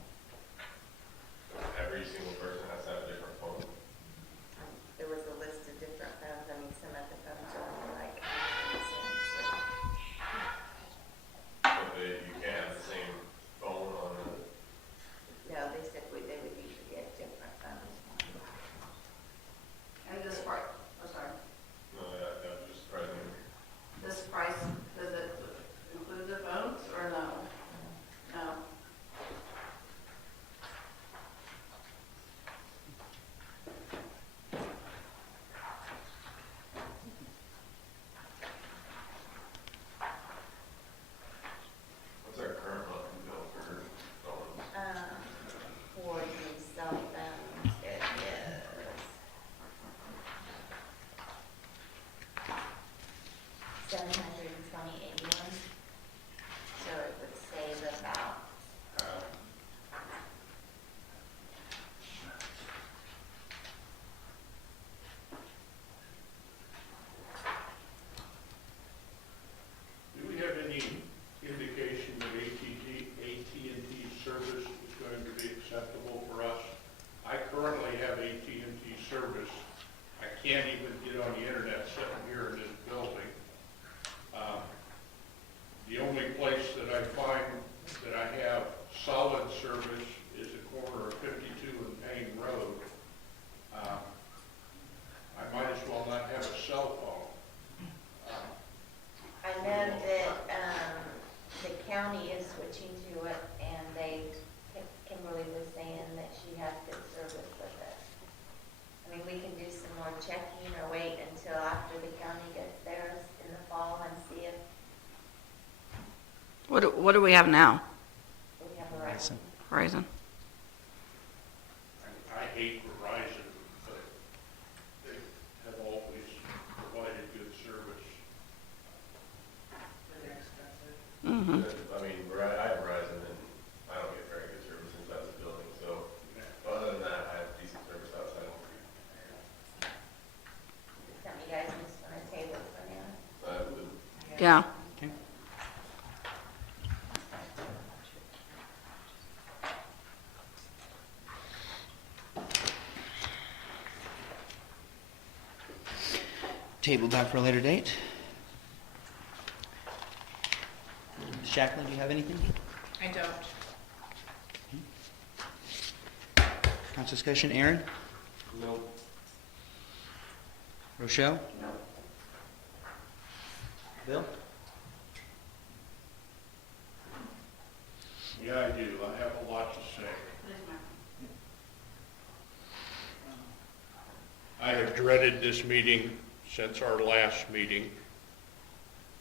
can't even get on the internet sitting here in this building. The only place that I find that I have solid service is the corner of 52 and Payne Road. I might as well not have a cell phone. I know that, the county is switching to it, and Kimberly was saying that she has good service with it. I mean, we can do some more checking or wait until after the county gets theirs in the fall and see if What do we have now? we have a right. Verizon. I hate Verizon, but they have always provided good service. Mm-hmm. I mean, I have Verizon and I don't get very good service inside the building, so other than that, I have decent service outside of the Some of you guys just want to table for now. Yeah. Table back for a later date. Ms. Jacqueline, do you have anything? I don't. Council discussion, Aaron? No. Rochelle? No. Bill? Yeah, I do. I have a lot to say. I have dreaded this meeting since our last meeting,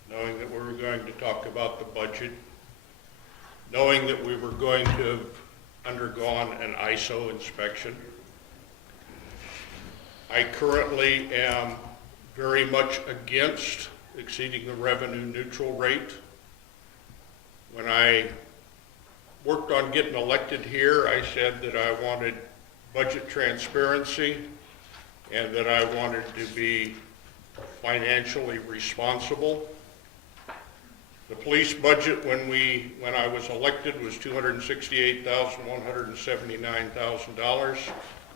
knowing that we were going to talk about the budget, knowing that we were going to have undergone an ISO inspection. I currently am very much against exceeding the revenue neutral rate. When I worked on getting elected here, I said that I wanted budget transparency and that I wanted to be financially responsible. The police budget when I was elected was $268,179,000.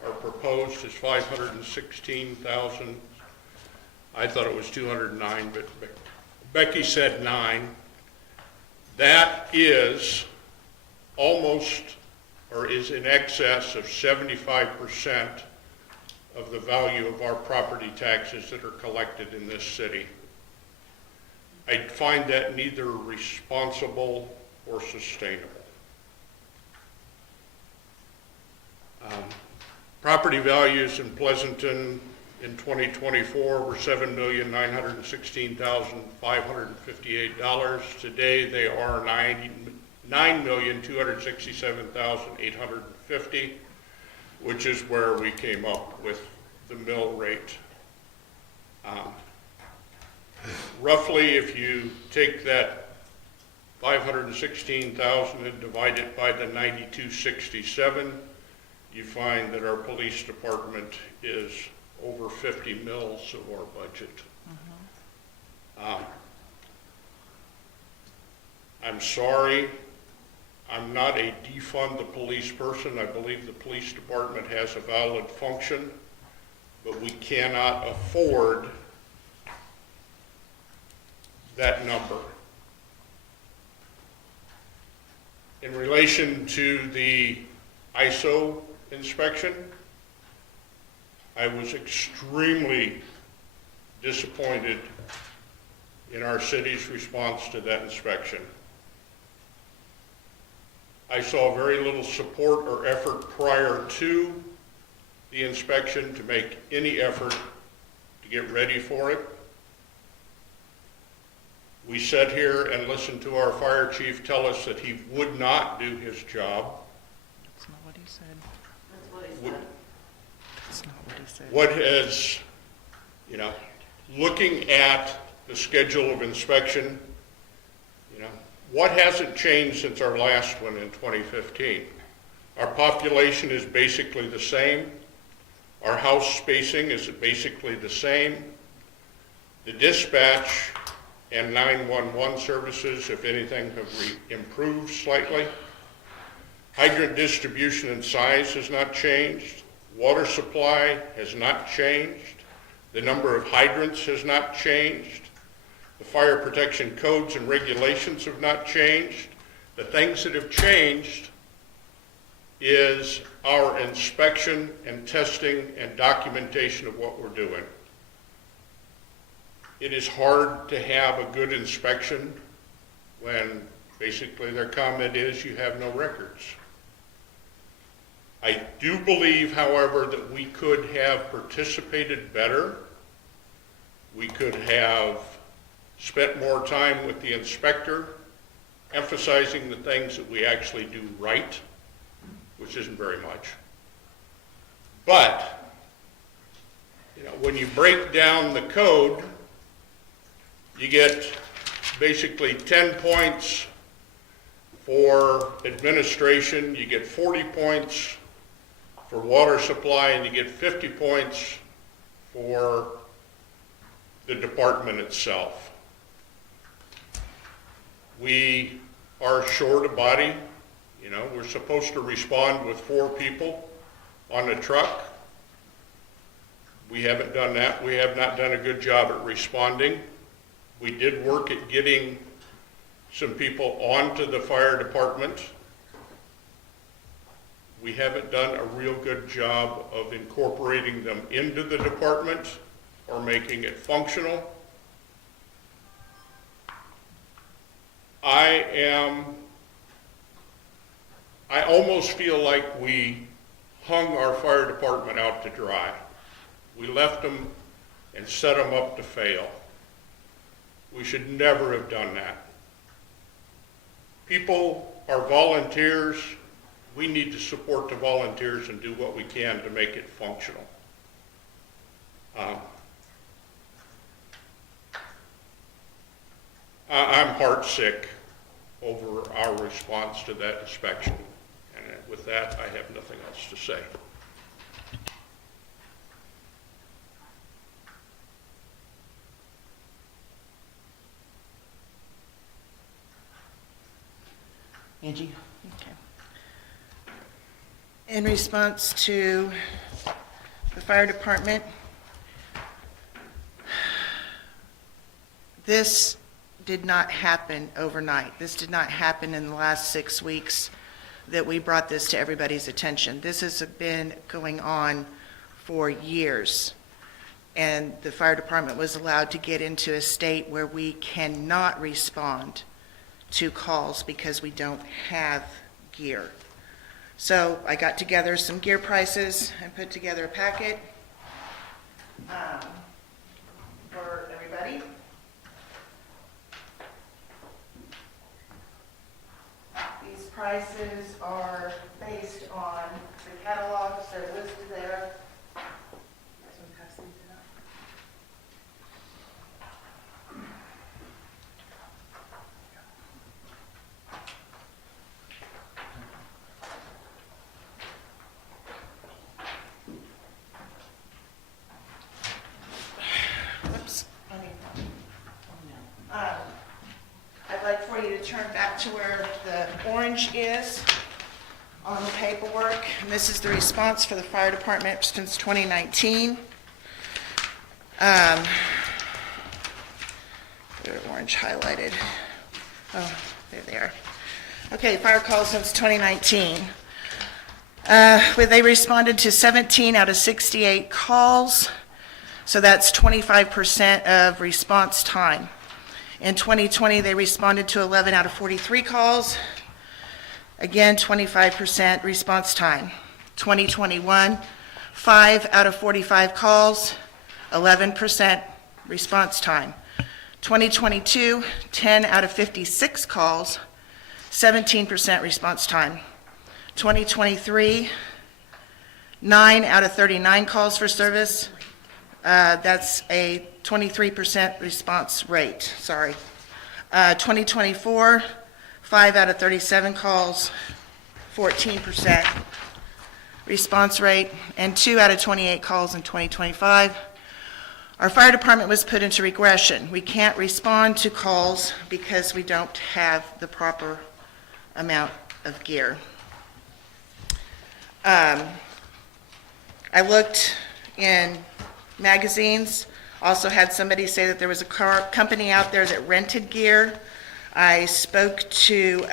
Our proposed is $516,000. I thought it was 209, but Becky said 9. That is almost, or is in excess of 75% of the value of our property taxes that are collected in this city. I find that neither responsible or sustainable. Property values in Pleasanton in 2024 were $7,916,558. Today they are $9,267,850, which is where we came up with the mill rate. Roughly, if you take that 516,000 and divide it by the 9267, you find that our police department is over 50 mils of our budget. I'm sorry, I'm not a defund the police person. I believe the police department has a valid function, but we cannot afford that number. In relation to the ISO inspection, I was extremely disappointed in our city's response to that inspection. I saw very little support or effort prior to the inspection to make any effort to get ready for it. We sat here and listened to our fire chief tell us that he would not do his job. That's not what he said. That's what he said. That's not what he said. What has, looking at the schedule of inspection, what hasn't changed since our last one in 2015? Our population is basically the same. Our house spacing is basically the same. The dispatch and 911 services, if anything, have improved slightly. Hydrant distribution and size has not changed. Water supply has not changed. The number of hydrants has not changed. The fire protection codes and regulations have not changed. The things that have changed is our inspection and testing and documentation of what we're doing. It is hard to have a good inspection when basically their comment is you have no records. I do believe, however, that we could have participated better. We could have spent more time with the inspector, emphasizing the things that we actually do right, which isn't very much. But, you know, when you break down the code, you get basically 10 points for administration, you get 40 points for water supply, and you get 50 points for the department itself. We are short a body. You know, we're supposed to respond with 4 people on a truck. We haven't done that. We have not done a good job at responding. We did work at getting some people onto the fire department. We haven't done a real good job of incorporating them into the department or making it functional. I almost feel like we hung our fire department out to dry. We left them and set them up to fail. We should never have done that. People are volunteers. We need to support the volunteers and do what we can to make it functional. I'm heartsick over our response to that inspection. And with that, I have nothing else to say. Angie? Okay. In response to the fire department, this did not happen overnight. This did not happen in the last 6 weeks that we brought this to everybody's attention. This has been going on for years. And the fire department was allowed to get into a state where we cannot respond to calls because we don't have gear. So I got together some gear prices and put together a packet for everybody. These prices are based on the catalogs that are listed there. You guys want to pass these out? Whoops. I'd like for you to turn back to where the orange is on the paperwork. And this is the response for the fire department since 2019. They're orange highlighted. Oh, there they are. Okay, fire calls since 2019. Where they responded to 17 out of 68 calls. So that's 25% of response time. In 2020, they responded to 11 out of 43 calls. Again, 25% response time. 2021, 5 out of 45 calls, 11% response time. 2022, 10 out of 56 calls, 17% response time. 2023, 9 out of 39 calls for service. That's a 23% response rate, 2024, 5 out of 37 calls, 14% response rate, and 2 out of 28 calls in 2025. Our fire department was put into regression. We can't respond to calls because we don't have the proper amount of gear. I looked in magazines. Also had somebody say that there was a company out there that rented gear. I spoke to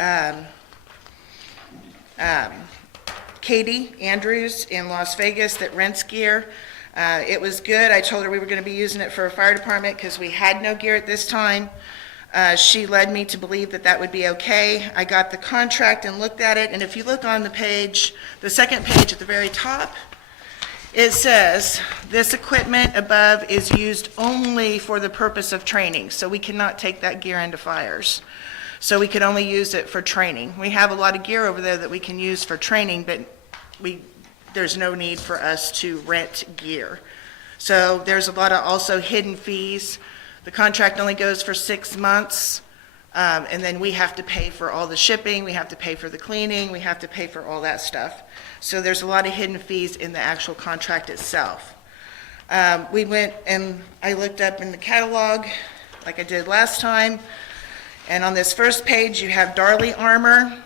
Katie Andrews in Las Vegas that rents gear. It was good. I told her we were going to be using it for a fire department because we had no gear at this time. She led me to believe that that would be okay. I got the contract and looked at it, and if you look on the page, the second page at the very top, it says, this equipment above is used only for the purpose of training, so we cannot take that gear into fires. So we could only use it for training. We have a lot of gear over there that we can use for training, but there's no need for us to rent gear. So there's a lot of also hidden fees. The contract only goes for 6 months, and then we have to pay for all the shipping, we have to pay for the cleaning, we have to pay for all that stuff. So there's a lot of hidden fees in the actual contract itself. We went and I looked up in the catalog, like I did last time, and on this first page you have Darley Armor,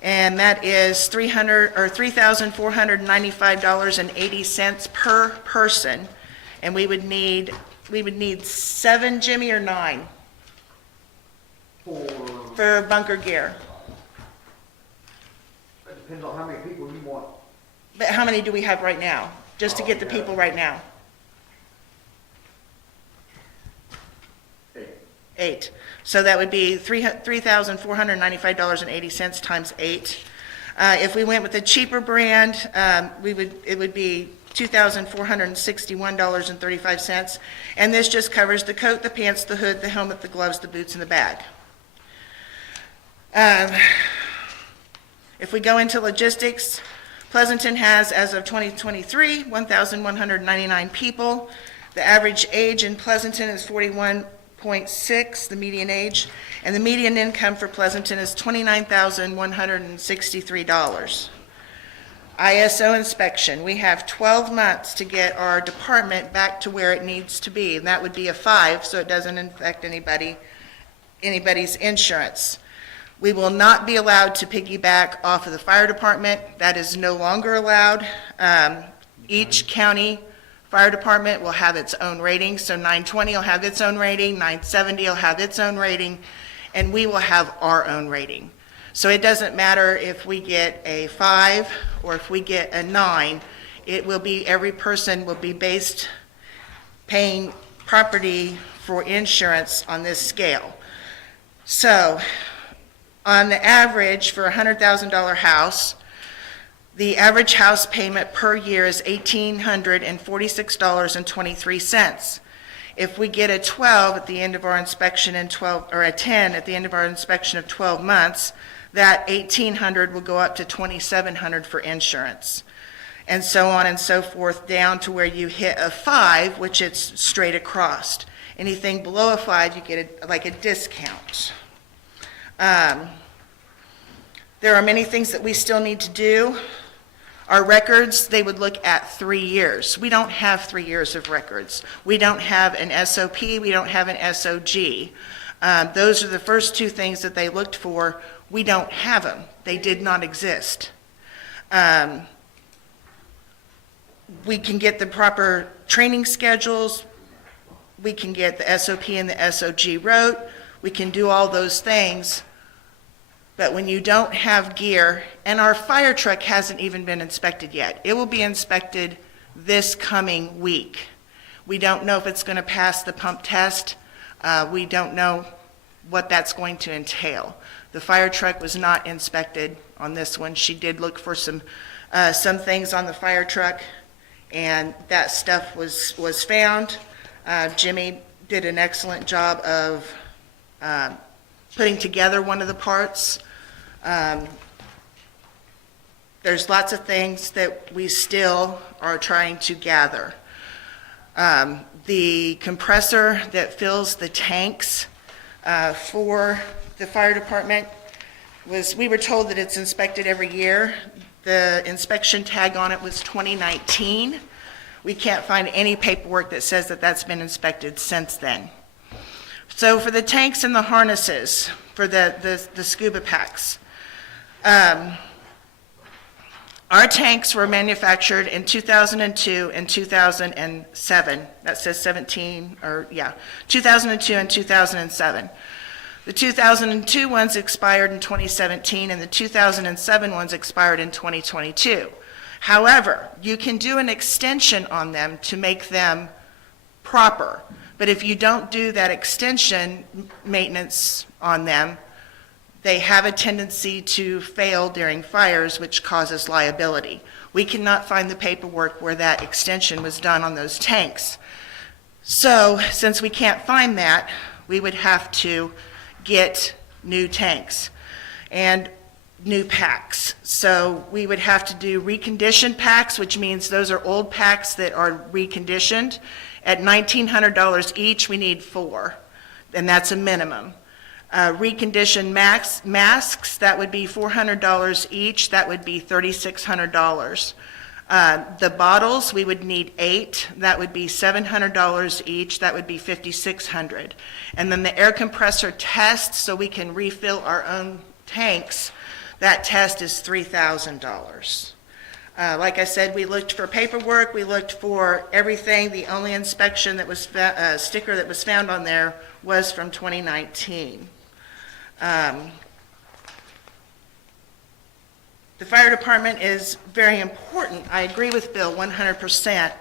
and that is $3,495.80 per person, and we would need 7, Jimmy, or 9? For bunker gear. It depends on how many people you want. But how many do we have right now? Just to get the people right now? 8. So that would be $3,495.80 times 8. If we went with a cheaper brand, it would be $2,461.35, and this just covers the coat, the pants, the hood, the helmet, the gloves, the boots, and the bag. If we go into logistics, Pleasanton has, as of 2023, 1,199 people. The average age in Pleasanton is 41.6, the median age, and the median income for Pleasanton is $29,163. ISO inspection, we have 12 months to get our department back to where it needs to be, and that would be a 5, so it doesn't affect anybody's insurance. We will not be allowed to piggyback off of the fire department. That is no longer allowed. Each county fire department will have its own rating, so 920 will have its own rating, 970 will have its own rating, and we will have our own rating. So it doesn't matter if we get a 5 or if we get a 9, it will be, every person will be based paying property for insurance on this scale. So on the average for a $100,000 house, the average house payment per year is $1,846.23. If we get a 12 at the end of our inspection or a 10 at the end of our inspection of 12 months, that $1,800 will go up to $2,700 for insurance. And so on and so forth, down to where you hit a 5, which it's straight across. Anything below a 5, you get like a discount. There are many things that we still need to do. Our records, they would look at 3 years. We don't have 3 years of records. We don't have an SOP, we don't have an SOG. Those are the first 2 things that they looked for. We don't have them. They did not exist. We can get the proper training schedules. We can get the SOP and the SOG wrote. We can do all those things. But when you don't have gear, and our fire truck hasn't even been inspected yet. It will be inspected this coming week. We don't know if it's going to pass the pump test. We don't know what that's going to entail. The fire truck was not inspected on this one. She did look for some things on the fire truck, and that stuff was found. Jimmy did an excellent job of putting together one of the parts. There's lots of things that we still are trying to gather. The compressor that fills the tanks for the fire department we were told that it's inspected every year. The inspection tag on it was 2019. We can't find any paperwork that says that that's been inspected since then. So for the tanks and the harnesses, for the scuba packs, Our tanks were manufactured in 2002 and 2007. That says 2002 and 2007. The 2002 ones expired in 2017, and the 2007 ones expired in 2022. However, you can do an extension on them to make them proper. But if you don't do that extension maintenance on them, they have a tendency to fail during fires, which causes liability. We cannot find the paperwork where that extension was done on those tanks. So, since we can't find that, we would have to get new tanks and new packs. So we would have to do reconditioned packs, which means those are old packs that are reconditioned. At $1,900 each, we need 4, and that's a minimum. Reconditioned masks, that would be $400 each, that would be $3,600. The bottles, we would need 8, that would be $700 each, that would be $5,600. And then the air compressor test, so we can refill our own tanks, that test is $3,000. Like I said, we looked for paperwork, we looked for everything. The only inspection that was, sticker that was found on there was from 2019. The fire department is very important. I agree with Bill 100%.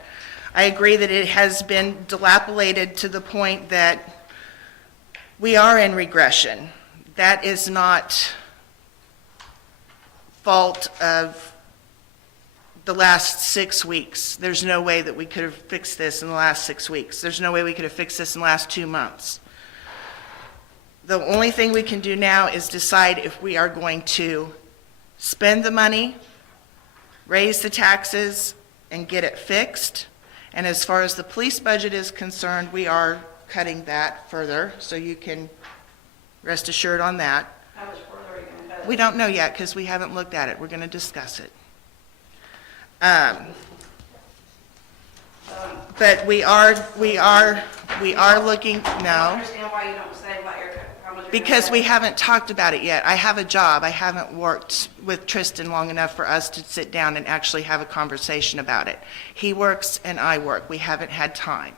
I agree that it has been dilapidated to the point that we are in regression. That is not fault of the last 6 weeks. There's no way that we could have fixed this in the last 6 weeks. There's no way we could have fixed this in the last 2 months. The only thing we can do now is decide if we are going to spend the money, raise the taxes, and get it fixed. And as far as the police budget is concerned, we are cutting that further, so you can rest assured on that. How much further are you going to cut it? We don't know yet because we haven't looked at it. We're going to discuss it. But we are looking, I no, don't understand why you don't say what you're, how much you're because gonna we cut. haven't talked about it yet. I have a job. I haven't worked with Tristan long enough for us to sit down and actually have a conversation about it. He works and I work. We haven't had time.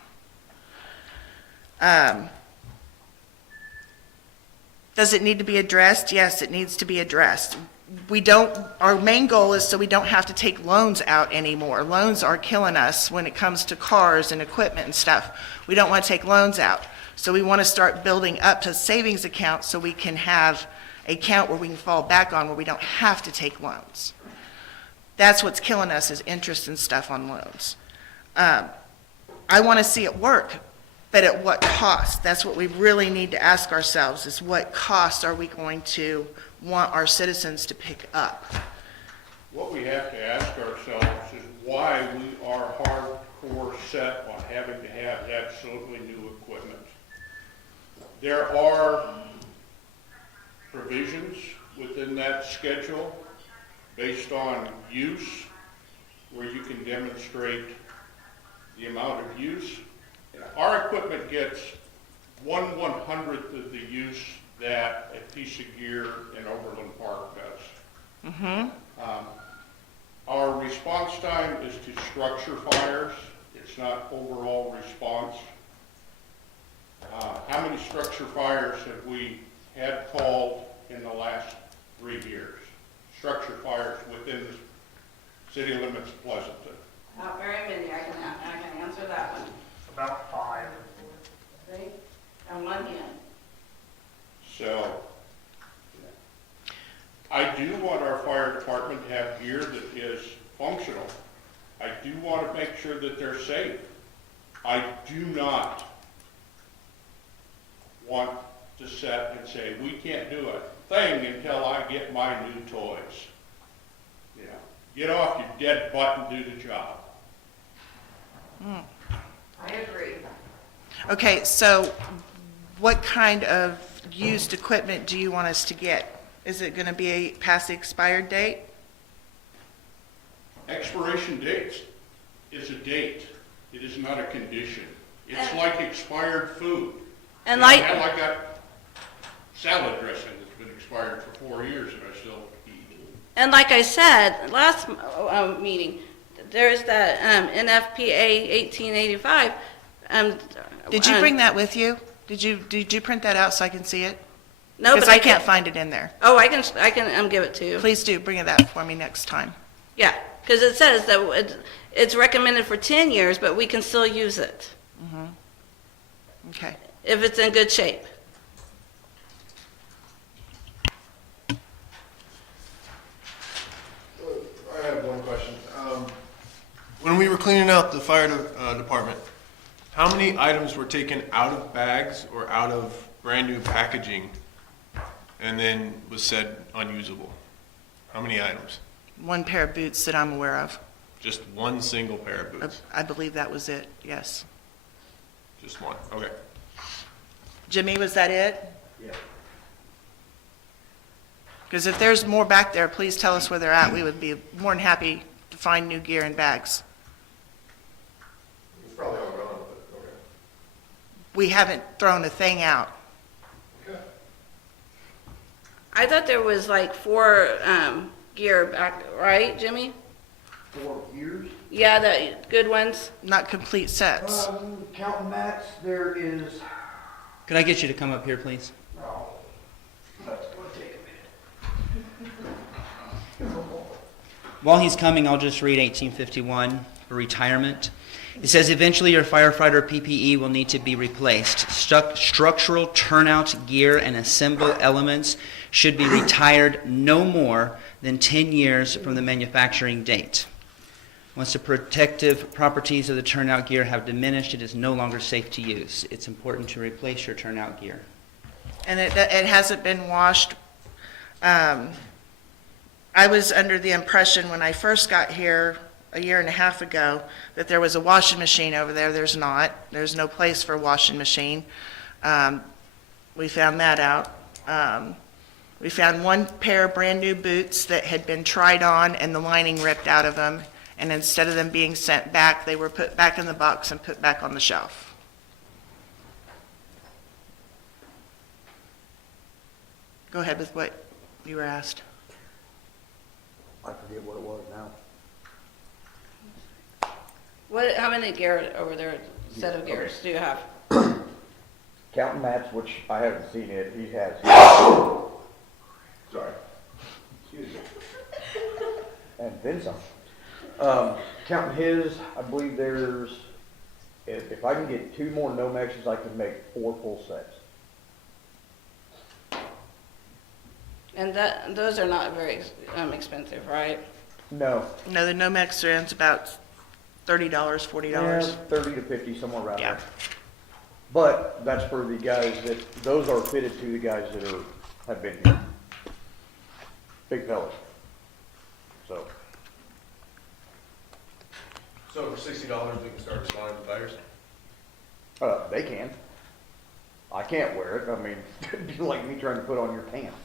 Does it need to be addressed? Yes, it needs to be addressed. Our main goal is so we don't have to take loans out anymore. Loans are killing us when it comes to cars and equipment and stuff. We don't want to take loans out. So we want to start building up to savings accounts so we can have an account where we can fall back on where we don't have to take loans. That's what's killing us is interest and stuff on loans. I want to see it work, but at what cost? That's what we really need to ask ourselves is what cost are we going to want our citizens to pick up? What we have to ask ourselves is why we are hardcore set on having to have absolutely new equipment. There are provisions within that schedule based on use where you can demonstrate the amount of use. Our equipment gets 1/100th of the use that a piece of gear in Overland Park does. Our response time is to structure fires. It's not overall response. How many structure fires have we had called in the last 3 years? Structure fires within the city limits of Pleasanton. Not very many, I can answer that one. About 5. See? On one hand. So, I do want our fire department to have gear that is functional. I do want to make sure that they're safe. I do not want to set and say, we can't do a thing until I get my new toys. You know, get off your dead butt and do the job. I agree. Okay, so what kind of used equipment do you want us to get? Is it going to be past the expired date? Expiration dates is a date. It is not a condition. It's like expired food. And like, Hell, I got salad dressing that's been expired for 4 years and I still eat. And like I said, last meeting, there's that NFPA 1885. Did you bring that with you? Did you print that out so I can see it? No, but Because I can't find it in there. Oh, I can give it to you. Please do, bring it that for me next time. Yeah, because it says that it's recommended for 10 years, but we can still use it Okay. if it's in good shape. I have one question. When we were cleaning out the fire department, how many items were taken out of bags or out of brand new packaging and then was said unusable? How many items? One pair of boots that I'm aware of. Just one single pair of boots? I believe that was it, yes. Just one, okay. Jimmy, was that it? Yeah. Because if there's more back there, please tell us where they're at. We would be more than happy to find new gear and bags. It's probably all gone, but okay. We haven't thrown a thing out. Okay. I thought there was like 4 gear back, right, Jimmy? 4 years? Yeah, the good ones. Not complete sets. Counting mats, there is, Could I get you to come up here, please? that's gonna take a minute. While he's coming, I'll just read 1851 for retirement. It says, eventually your firefighter PPE will need to be replaced. Structural turnout gear and assemble elements should be retired no more than 10 years from the manufacturing date. Once the protective properties of the turnout gear have diminished, it is no longer safe to use. It's important to replace your turnout gear. And it hasn't been washed. I was under the impression when I first got here a year and a half ago that there was a washing machine over there. There's not. There's no place for a washing machine. We found that out. We found 1 pair of brand new boots that had been tried on and the lining ripped out of them. And instead of them being sent back, they were put back in the box and put back on the shelf. Go ahead with what you were asked. I forget what it was now. How many gear over there, set of gears do you have? Counting mats, which I haven't seen it, he has. Sorry. Excuse me. And then some. Counting his, I believe there's, if I can get 2 more Nomexes, I can make 4 full sets. And those are not very expensive, right? No. No, the Nomex strand's about $30, $40. Yeah, 30 to 50, somewhere around Yeah. there. But that's for the guys those are fitted to the guys that have been here. Big fellas. So. So for $60, we can start responding to fires? They can. I can't wear it. I mean, it'd be like me trying to put on your pants.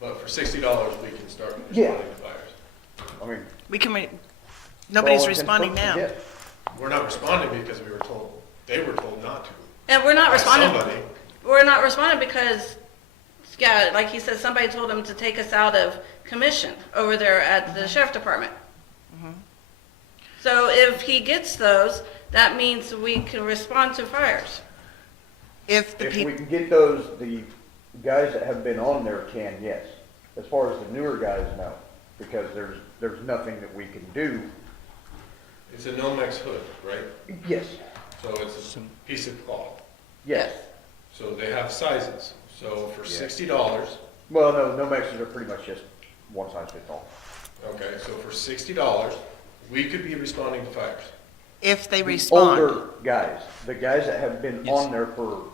But for $60, we can start Yeah. responding to fires. I mean. We can, nobody's well, responding now. yeah. We're not responding because they were told not to. And we're not By responding. somebody. We're not responding because, yeah, like he said, somebody told him to take us out of commission over there at the sheriff department. So if he gets those, that means we can respond to fires. If we can get those, the guys that have been on there can, yes. As far as the newer guys, no, because there's nothing that we can do. It's a Nomex hood, right? Yes. So it's a piece of cloth. Yes. So they have sizes. So for Yeah. $60, Well, no, Nomexes are pretty much just one size fits all. okay, so for $60, we could be responding to fires. If they The respond. older guys, the guys that have been on there for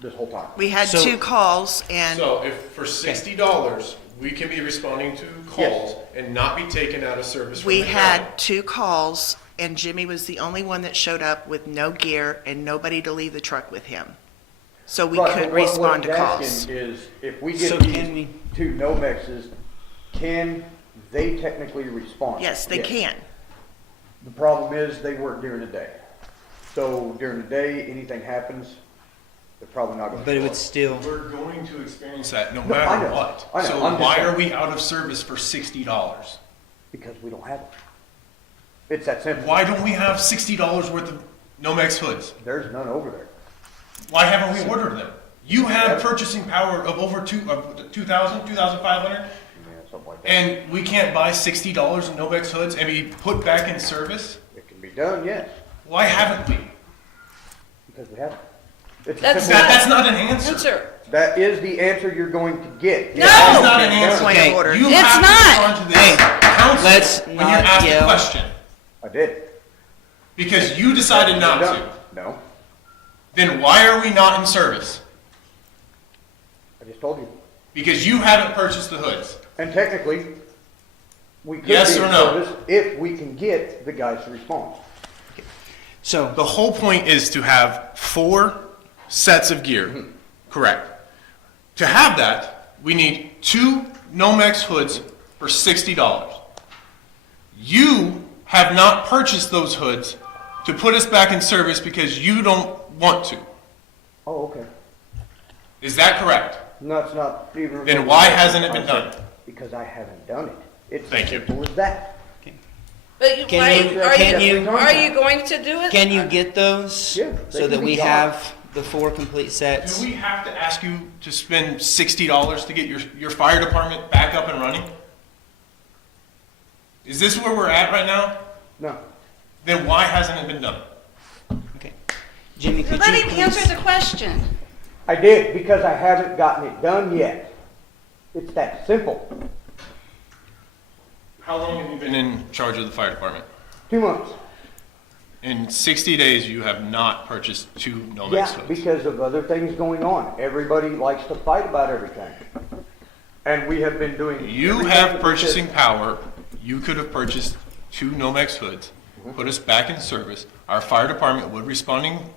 this whole time. We had 2 calls and. So if for $60, we can be responding to calls and not be taken out of service from We the county. had 2 calls, and Jimmy was the only one that showed up with no gear and nobody to leave the truck with him. So we Right, could but what respond to I'm calls. asking is, if we get So these can we- 2 Nomexes, can they technically respond? Yes, they can. The problem is, they work during the day. So during the day, anything happens, they're probably not gonna. But it show would up. still, We're going to experience that no No, I matter know. what. I know. So I'm just why saying. are we out of service for $60? Because we don't have it. It's that simple. Why don't we have $60 worth of Nomex hoods? There's none over there. Why haven't we ordered them? You have purchasing power of over 2,000, 2,500, Yeah, something like that. and we can't buy $60 in Nomex hoods and be put back in service? It can be done, yes, Why haven't we? because we haven't. It's a That's simple- That's not an answer. Answer. That is the answer you're going to get. No! That is not an answer. Point of order. You It's have not. to respond to this council let's when you're not asked a yell. question. I did. Because you decided not to. No, Then why are we not in service? I just told you. Because you haven't purchased the hoods. And technically, we could Yes be or in no? service if we can get the guys to respond. so, The whole point is to have 4 sets of gear. Correct. To have that, we need 2 Nomex hoods for $60. You have not purchased those hoods to put us back in service because you don't want to. Oh, okay. Is that correct? No, it's not even. Then why hasn't it been done? Because I haven't done it. It's Thank as you. simple as that. But you, Can why, you- are can you, you- are you going to do it? can you get those? Yeah, they So can that be we done. have the 4 complete sets? Do we have to ask you to spend $60 to get your fire department back up and running? Is this where we're at right now? No. Then why hasn't it been done? Okay. Jimmy, could Let you him please? answer the question. I did, because I haven't gotten it done yet. It's that simple. How long have you been in charge of the fire department? 2 months. In 60 days, you have not purchased 2 Nomex Yeah, hoods. because of other things going on. Everybody likes to fight about everything. And we have been doing. You everything have that we purchasing could. power. You could have purchased 2 Nomex hoods, put us back in service. Our fire department would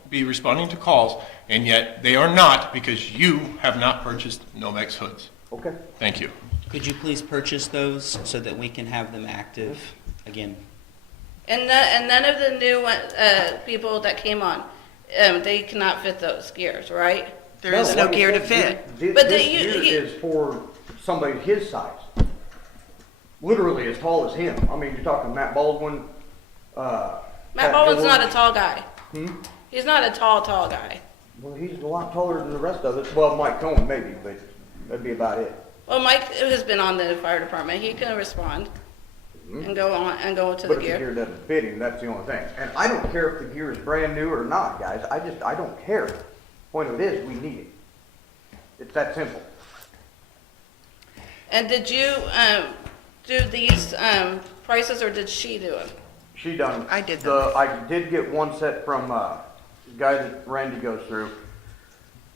be responding to calls, and yet they are not because you have not purchased Nomex hoods. Okay. Thank you. Could you please purchase those so that we can have them active again? And none of the new people that came on, they cannot fit those gears, right? There is no like I gear to said, fit. But This you- gear you- is for somebody his size. Literally as tall as him. I mean, you're talking Matt Baldwin, Matt Pat Baldwin's Dillon. not a tall guy. Hmm? He's not a tall guy. Well, he's a lot taller than the rest of us. Well, Mike Cohen maybe, but that'd be about it. Well, Mike has been on the fire department. He can respond and go on and go to But the the gear. gear doesn't fit him, that's the only thing. And I don't care if the gear is brand new or not, guys. I don't care. Point of it is, we need it. It's that simple. And did you do these prices, or did she do it? She done. I did them. I did get one set from, the guy that Randy goes through.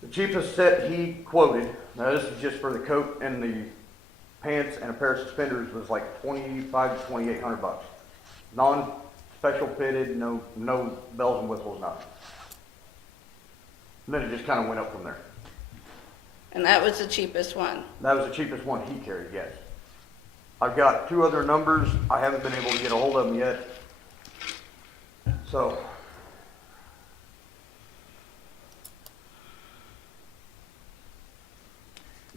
The cheapest set he quoted, now this is just for the coat and the pants and a pair of suspenders, was like $2,500 to $2,800. Non-special fitted, no bells and whistles, nothing. And then it just kind of went up from there. And that was the cheapest one. That was the cheapest one he carried, yes. I've got 2 other numbers. I haven't been able to get a hold of them yet. So,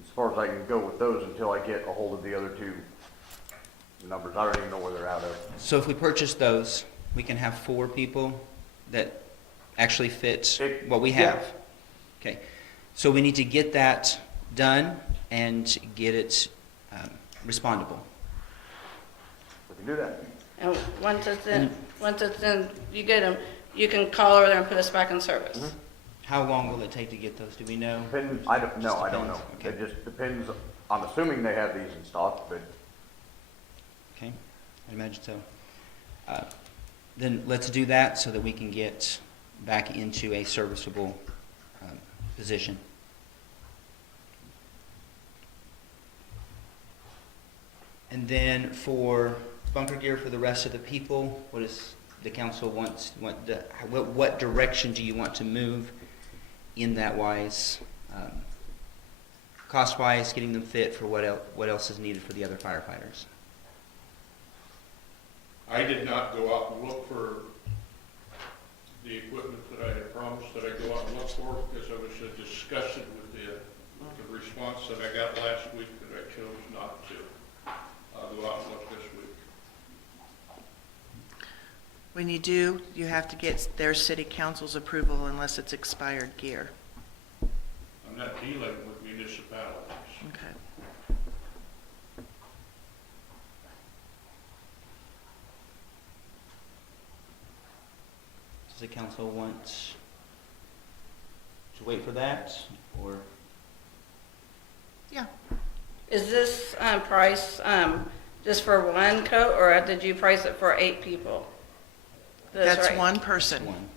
as far as I can go with those until I get a hold of the other 2 numbers. I don't even know where they're out of. So if we purchase those, we can have 4 people that actually fit what we have. Okay. So we need to get that done and get it respondable. We can do that. And once it's in, you get them, you can call over there and put us back in service. Mm-hmm. How long will it take to get those? Do we know? I don't know. Okay. It just depends. I'm assuming they have these in stock, but Okay, I imagine so. Then let's do that so that we can get back into a serviceable position. And then for bunker gear for the rest of the people, what is the council what direction do you want to move in that wise? Cost-wise, getting them fit for what else is needed for the other firefighters? I did not go out and look for the equipment that I had promised that I go out and look for, because I was disgusted with the response that I got last week, that I chose not to go out and look this week. When you do, you have to get their city council's approval unless it's expired gear. I'm not dealing with municipalities. Okay. Does the council want to wait for that, or? Yeah. Is this price just for one coat, or did you price it for 8 people? That's right. one person. One.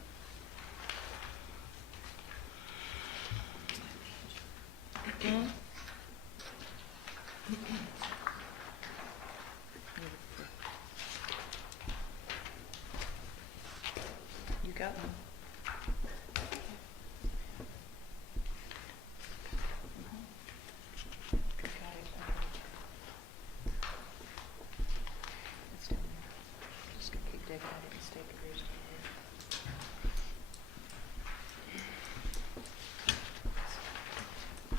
You got one. It's down there. Just gonna keep digging at it and stake it.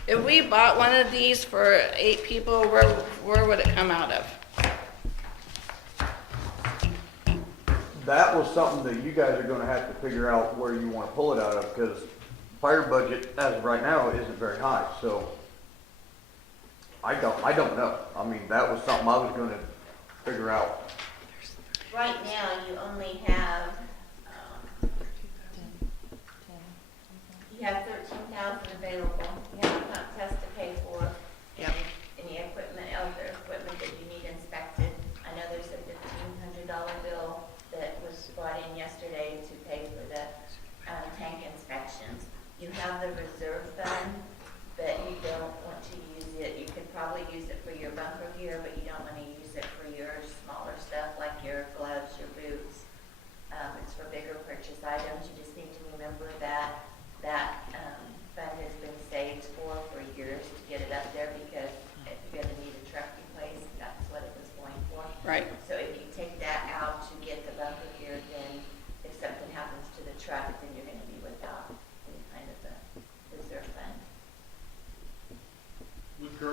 If we bought one of these for 8 people, where would it come out of? That was something that you guys are gonna have to figure out where you wanna pull it out of, because fire budget as of right now isn't very high, so I don't know. I mean, that was something I was gonna figure out. Right now, you only have, you have 13,000 available. You have a pump test to pay for. Yep. Any equipment, other equipment that you need inspected. I know there's a $1,500 bill that was brought in yesterday to pay for the tank inspections. You have the reserve fund, but you don't want to use it. You could probably use it for your bunker gear, but you don't want to use it for your smaller stuff like your gloves, your boots. It's for bigger purchase items. You just need to remember that fund has been saved for years to get it up there, because if you're gonna need a truck replaced, that's what it was going for. Right. So if you take that out to get the bunker gear, then if something happens to the truck, then you're gonna be without any kind of a reserve fund.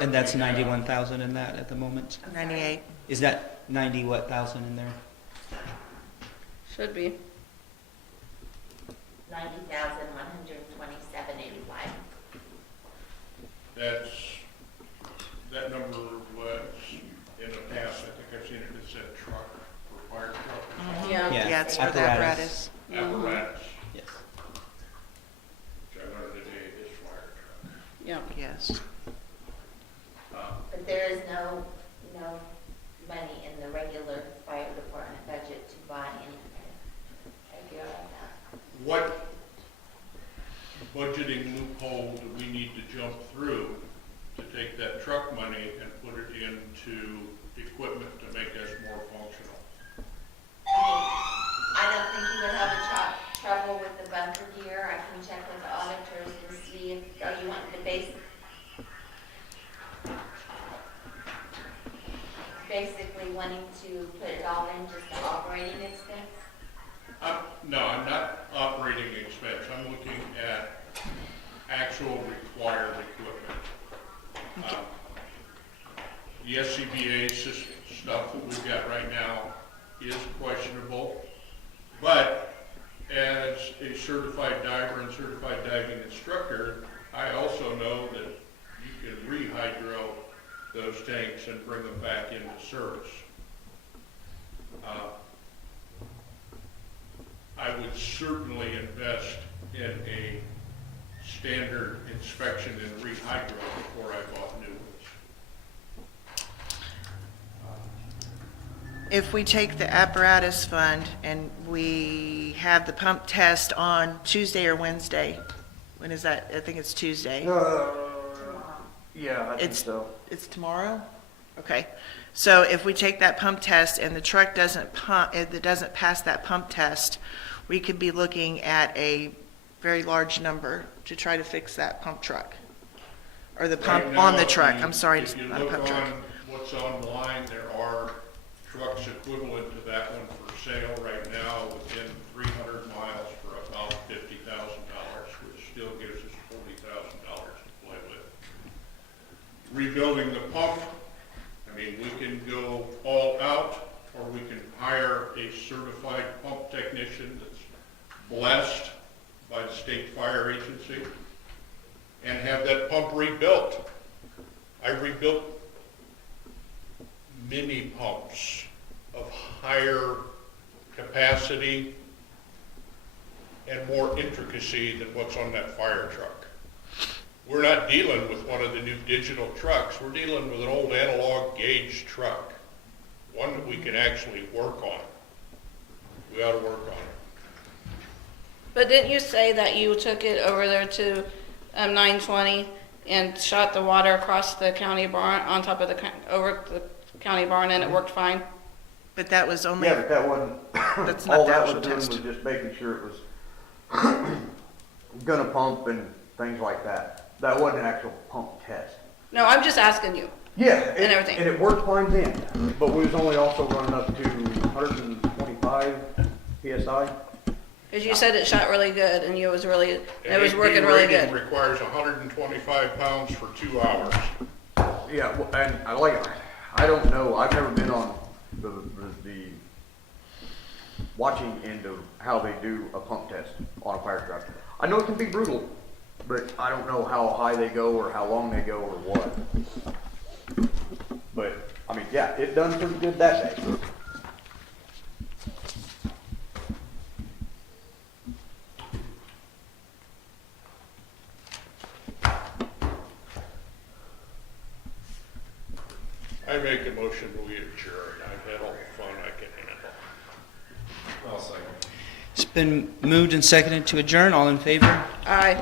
And that's 91,000 in that at the moment? 98. Is that 90 what thousand in there? Should be. 90,127.85. That number was, in the past, I think I've seen it, it said truck, for fire truck. Yeah. Yeah, it's for the apparatus. Apparatus, Yes. which I learned today is fire truck. Yeah. Yes. But there is no money in the regular fire department budget to buy any gear like that. What budgeting loophole do we need to jump through to take that truck money and put it into equipment to make us more functional? I don't think you would have trouble with the bunker gear. I can check with the auditors and see if, are you wanting the basically wanting to put it all in just the operating expense? No, I'm not operating expense. I'm looking at actual required equipment. The SCBA stuff that we've got right now is questionable, but as a certified diver and certified diving instructor, I also know that you can rehydro those tanks and bring them back into service. I would certainly invest in a standard inspection and rehydro before I bought new ones. If we take the apparatus fund and we have the pump test on Tuesday or Wednesday, when is that? I think it's Tuesday. Yeah, I think so. It's tomorrow? Okay. So if we take that pump test and the truck doesn't pass that pump test, we could be looking at a very large number to try to fix that pump truck. Or the pump Right on now, the truck, if I'm sorry, If you not a look pump truck. on what's online, there are trucks equivalent to that one for sale right now within 300 miles for $1,000. still gives us $40,000 to play with. Rebuilding the pump, I mean, we can go all out, or we can hire a certified pump technician that's blessed by the state fire agency and have that pump rebuilt. I rebuilt mini pumps of higher capacity and more intricacy than what's on that fire truck. We're not dealing with one of the new digital trucks. We're dealing with an old analog gauge truck, one that we can actually work on. We ought to work on it. But didn't you say that you took it over there to 920 and shot the water across the county barn, on top of over the county barn, and it worked fine? But that was only. Yeah, but that wasn't, That's not all the that actual was doing test. was just making sure it was gonna pump and things like that. That wasn't an actual pump test. No, I'm just asking you. Yeah, And everything. And it worked fine then, but we was only also running up to 125 PSI. Because you said it shot really good, and it was working AP really rating good. requires 125 pounds for 2 hours. Yeah, and I don't know, I've never been on the watching end of how they do a pump test on a fire truck. I know it can be brutal, but I don't know how high they go or how long they go or what. But, I mean, yeah, it done pretty good that day. I make a motion we adjourn. I've had all the fun I can handle. I'll second. It's been moved and seconded to adjourn. All in favor? Aye.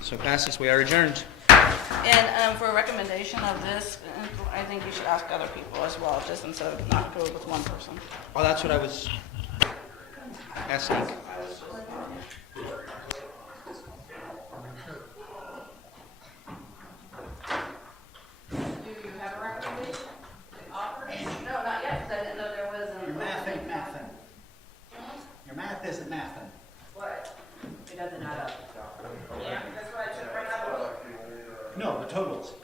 So passes. We are adjourned. And for a recommendation of this, I think you should ask other people as well, just instead of not go with one person. Oh, that's what I was asking. Do you have a recommendation? No, not yet, because I didn't know there was Your math ain't mathing. Your math isn't mathing. What? It doesn't add up. Yeah, that's what I took right out of the book. No, the totals.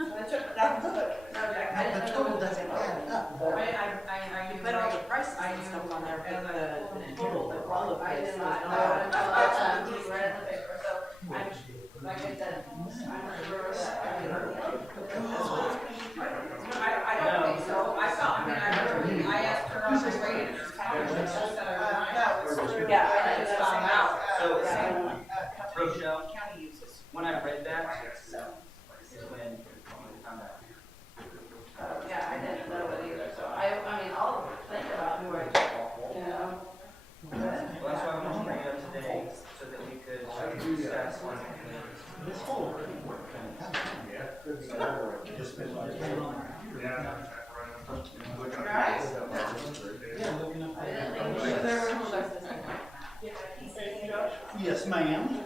I took that book. No, Jack, I didn't The know total there was doesn't a- add up. I put all the prices and stuff on there, but the total, the all of I it did is not not. know until he read the paper, so I'm, like I said, I'm sure that. I don't think so. I felt, I asked her on my way to this town, and she said I was right. Yeah, I just found out. Rochelle, County uses. when I read that, is when I found out. Yeah, I didn't know it either, so I mean, I'll think about who I, you know. Well, that's why I wanted to bring it up today, so that we could discuss on This whole work kind of just been like, yeah, looking up. Yes, ma'am.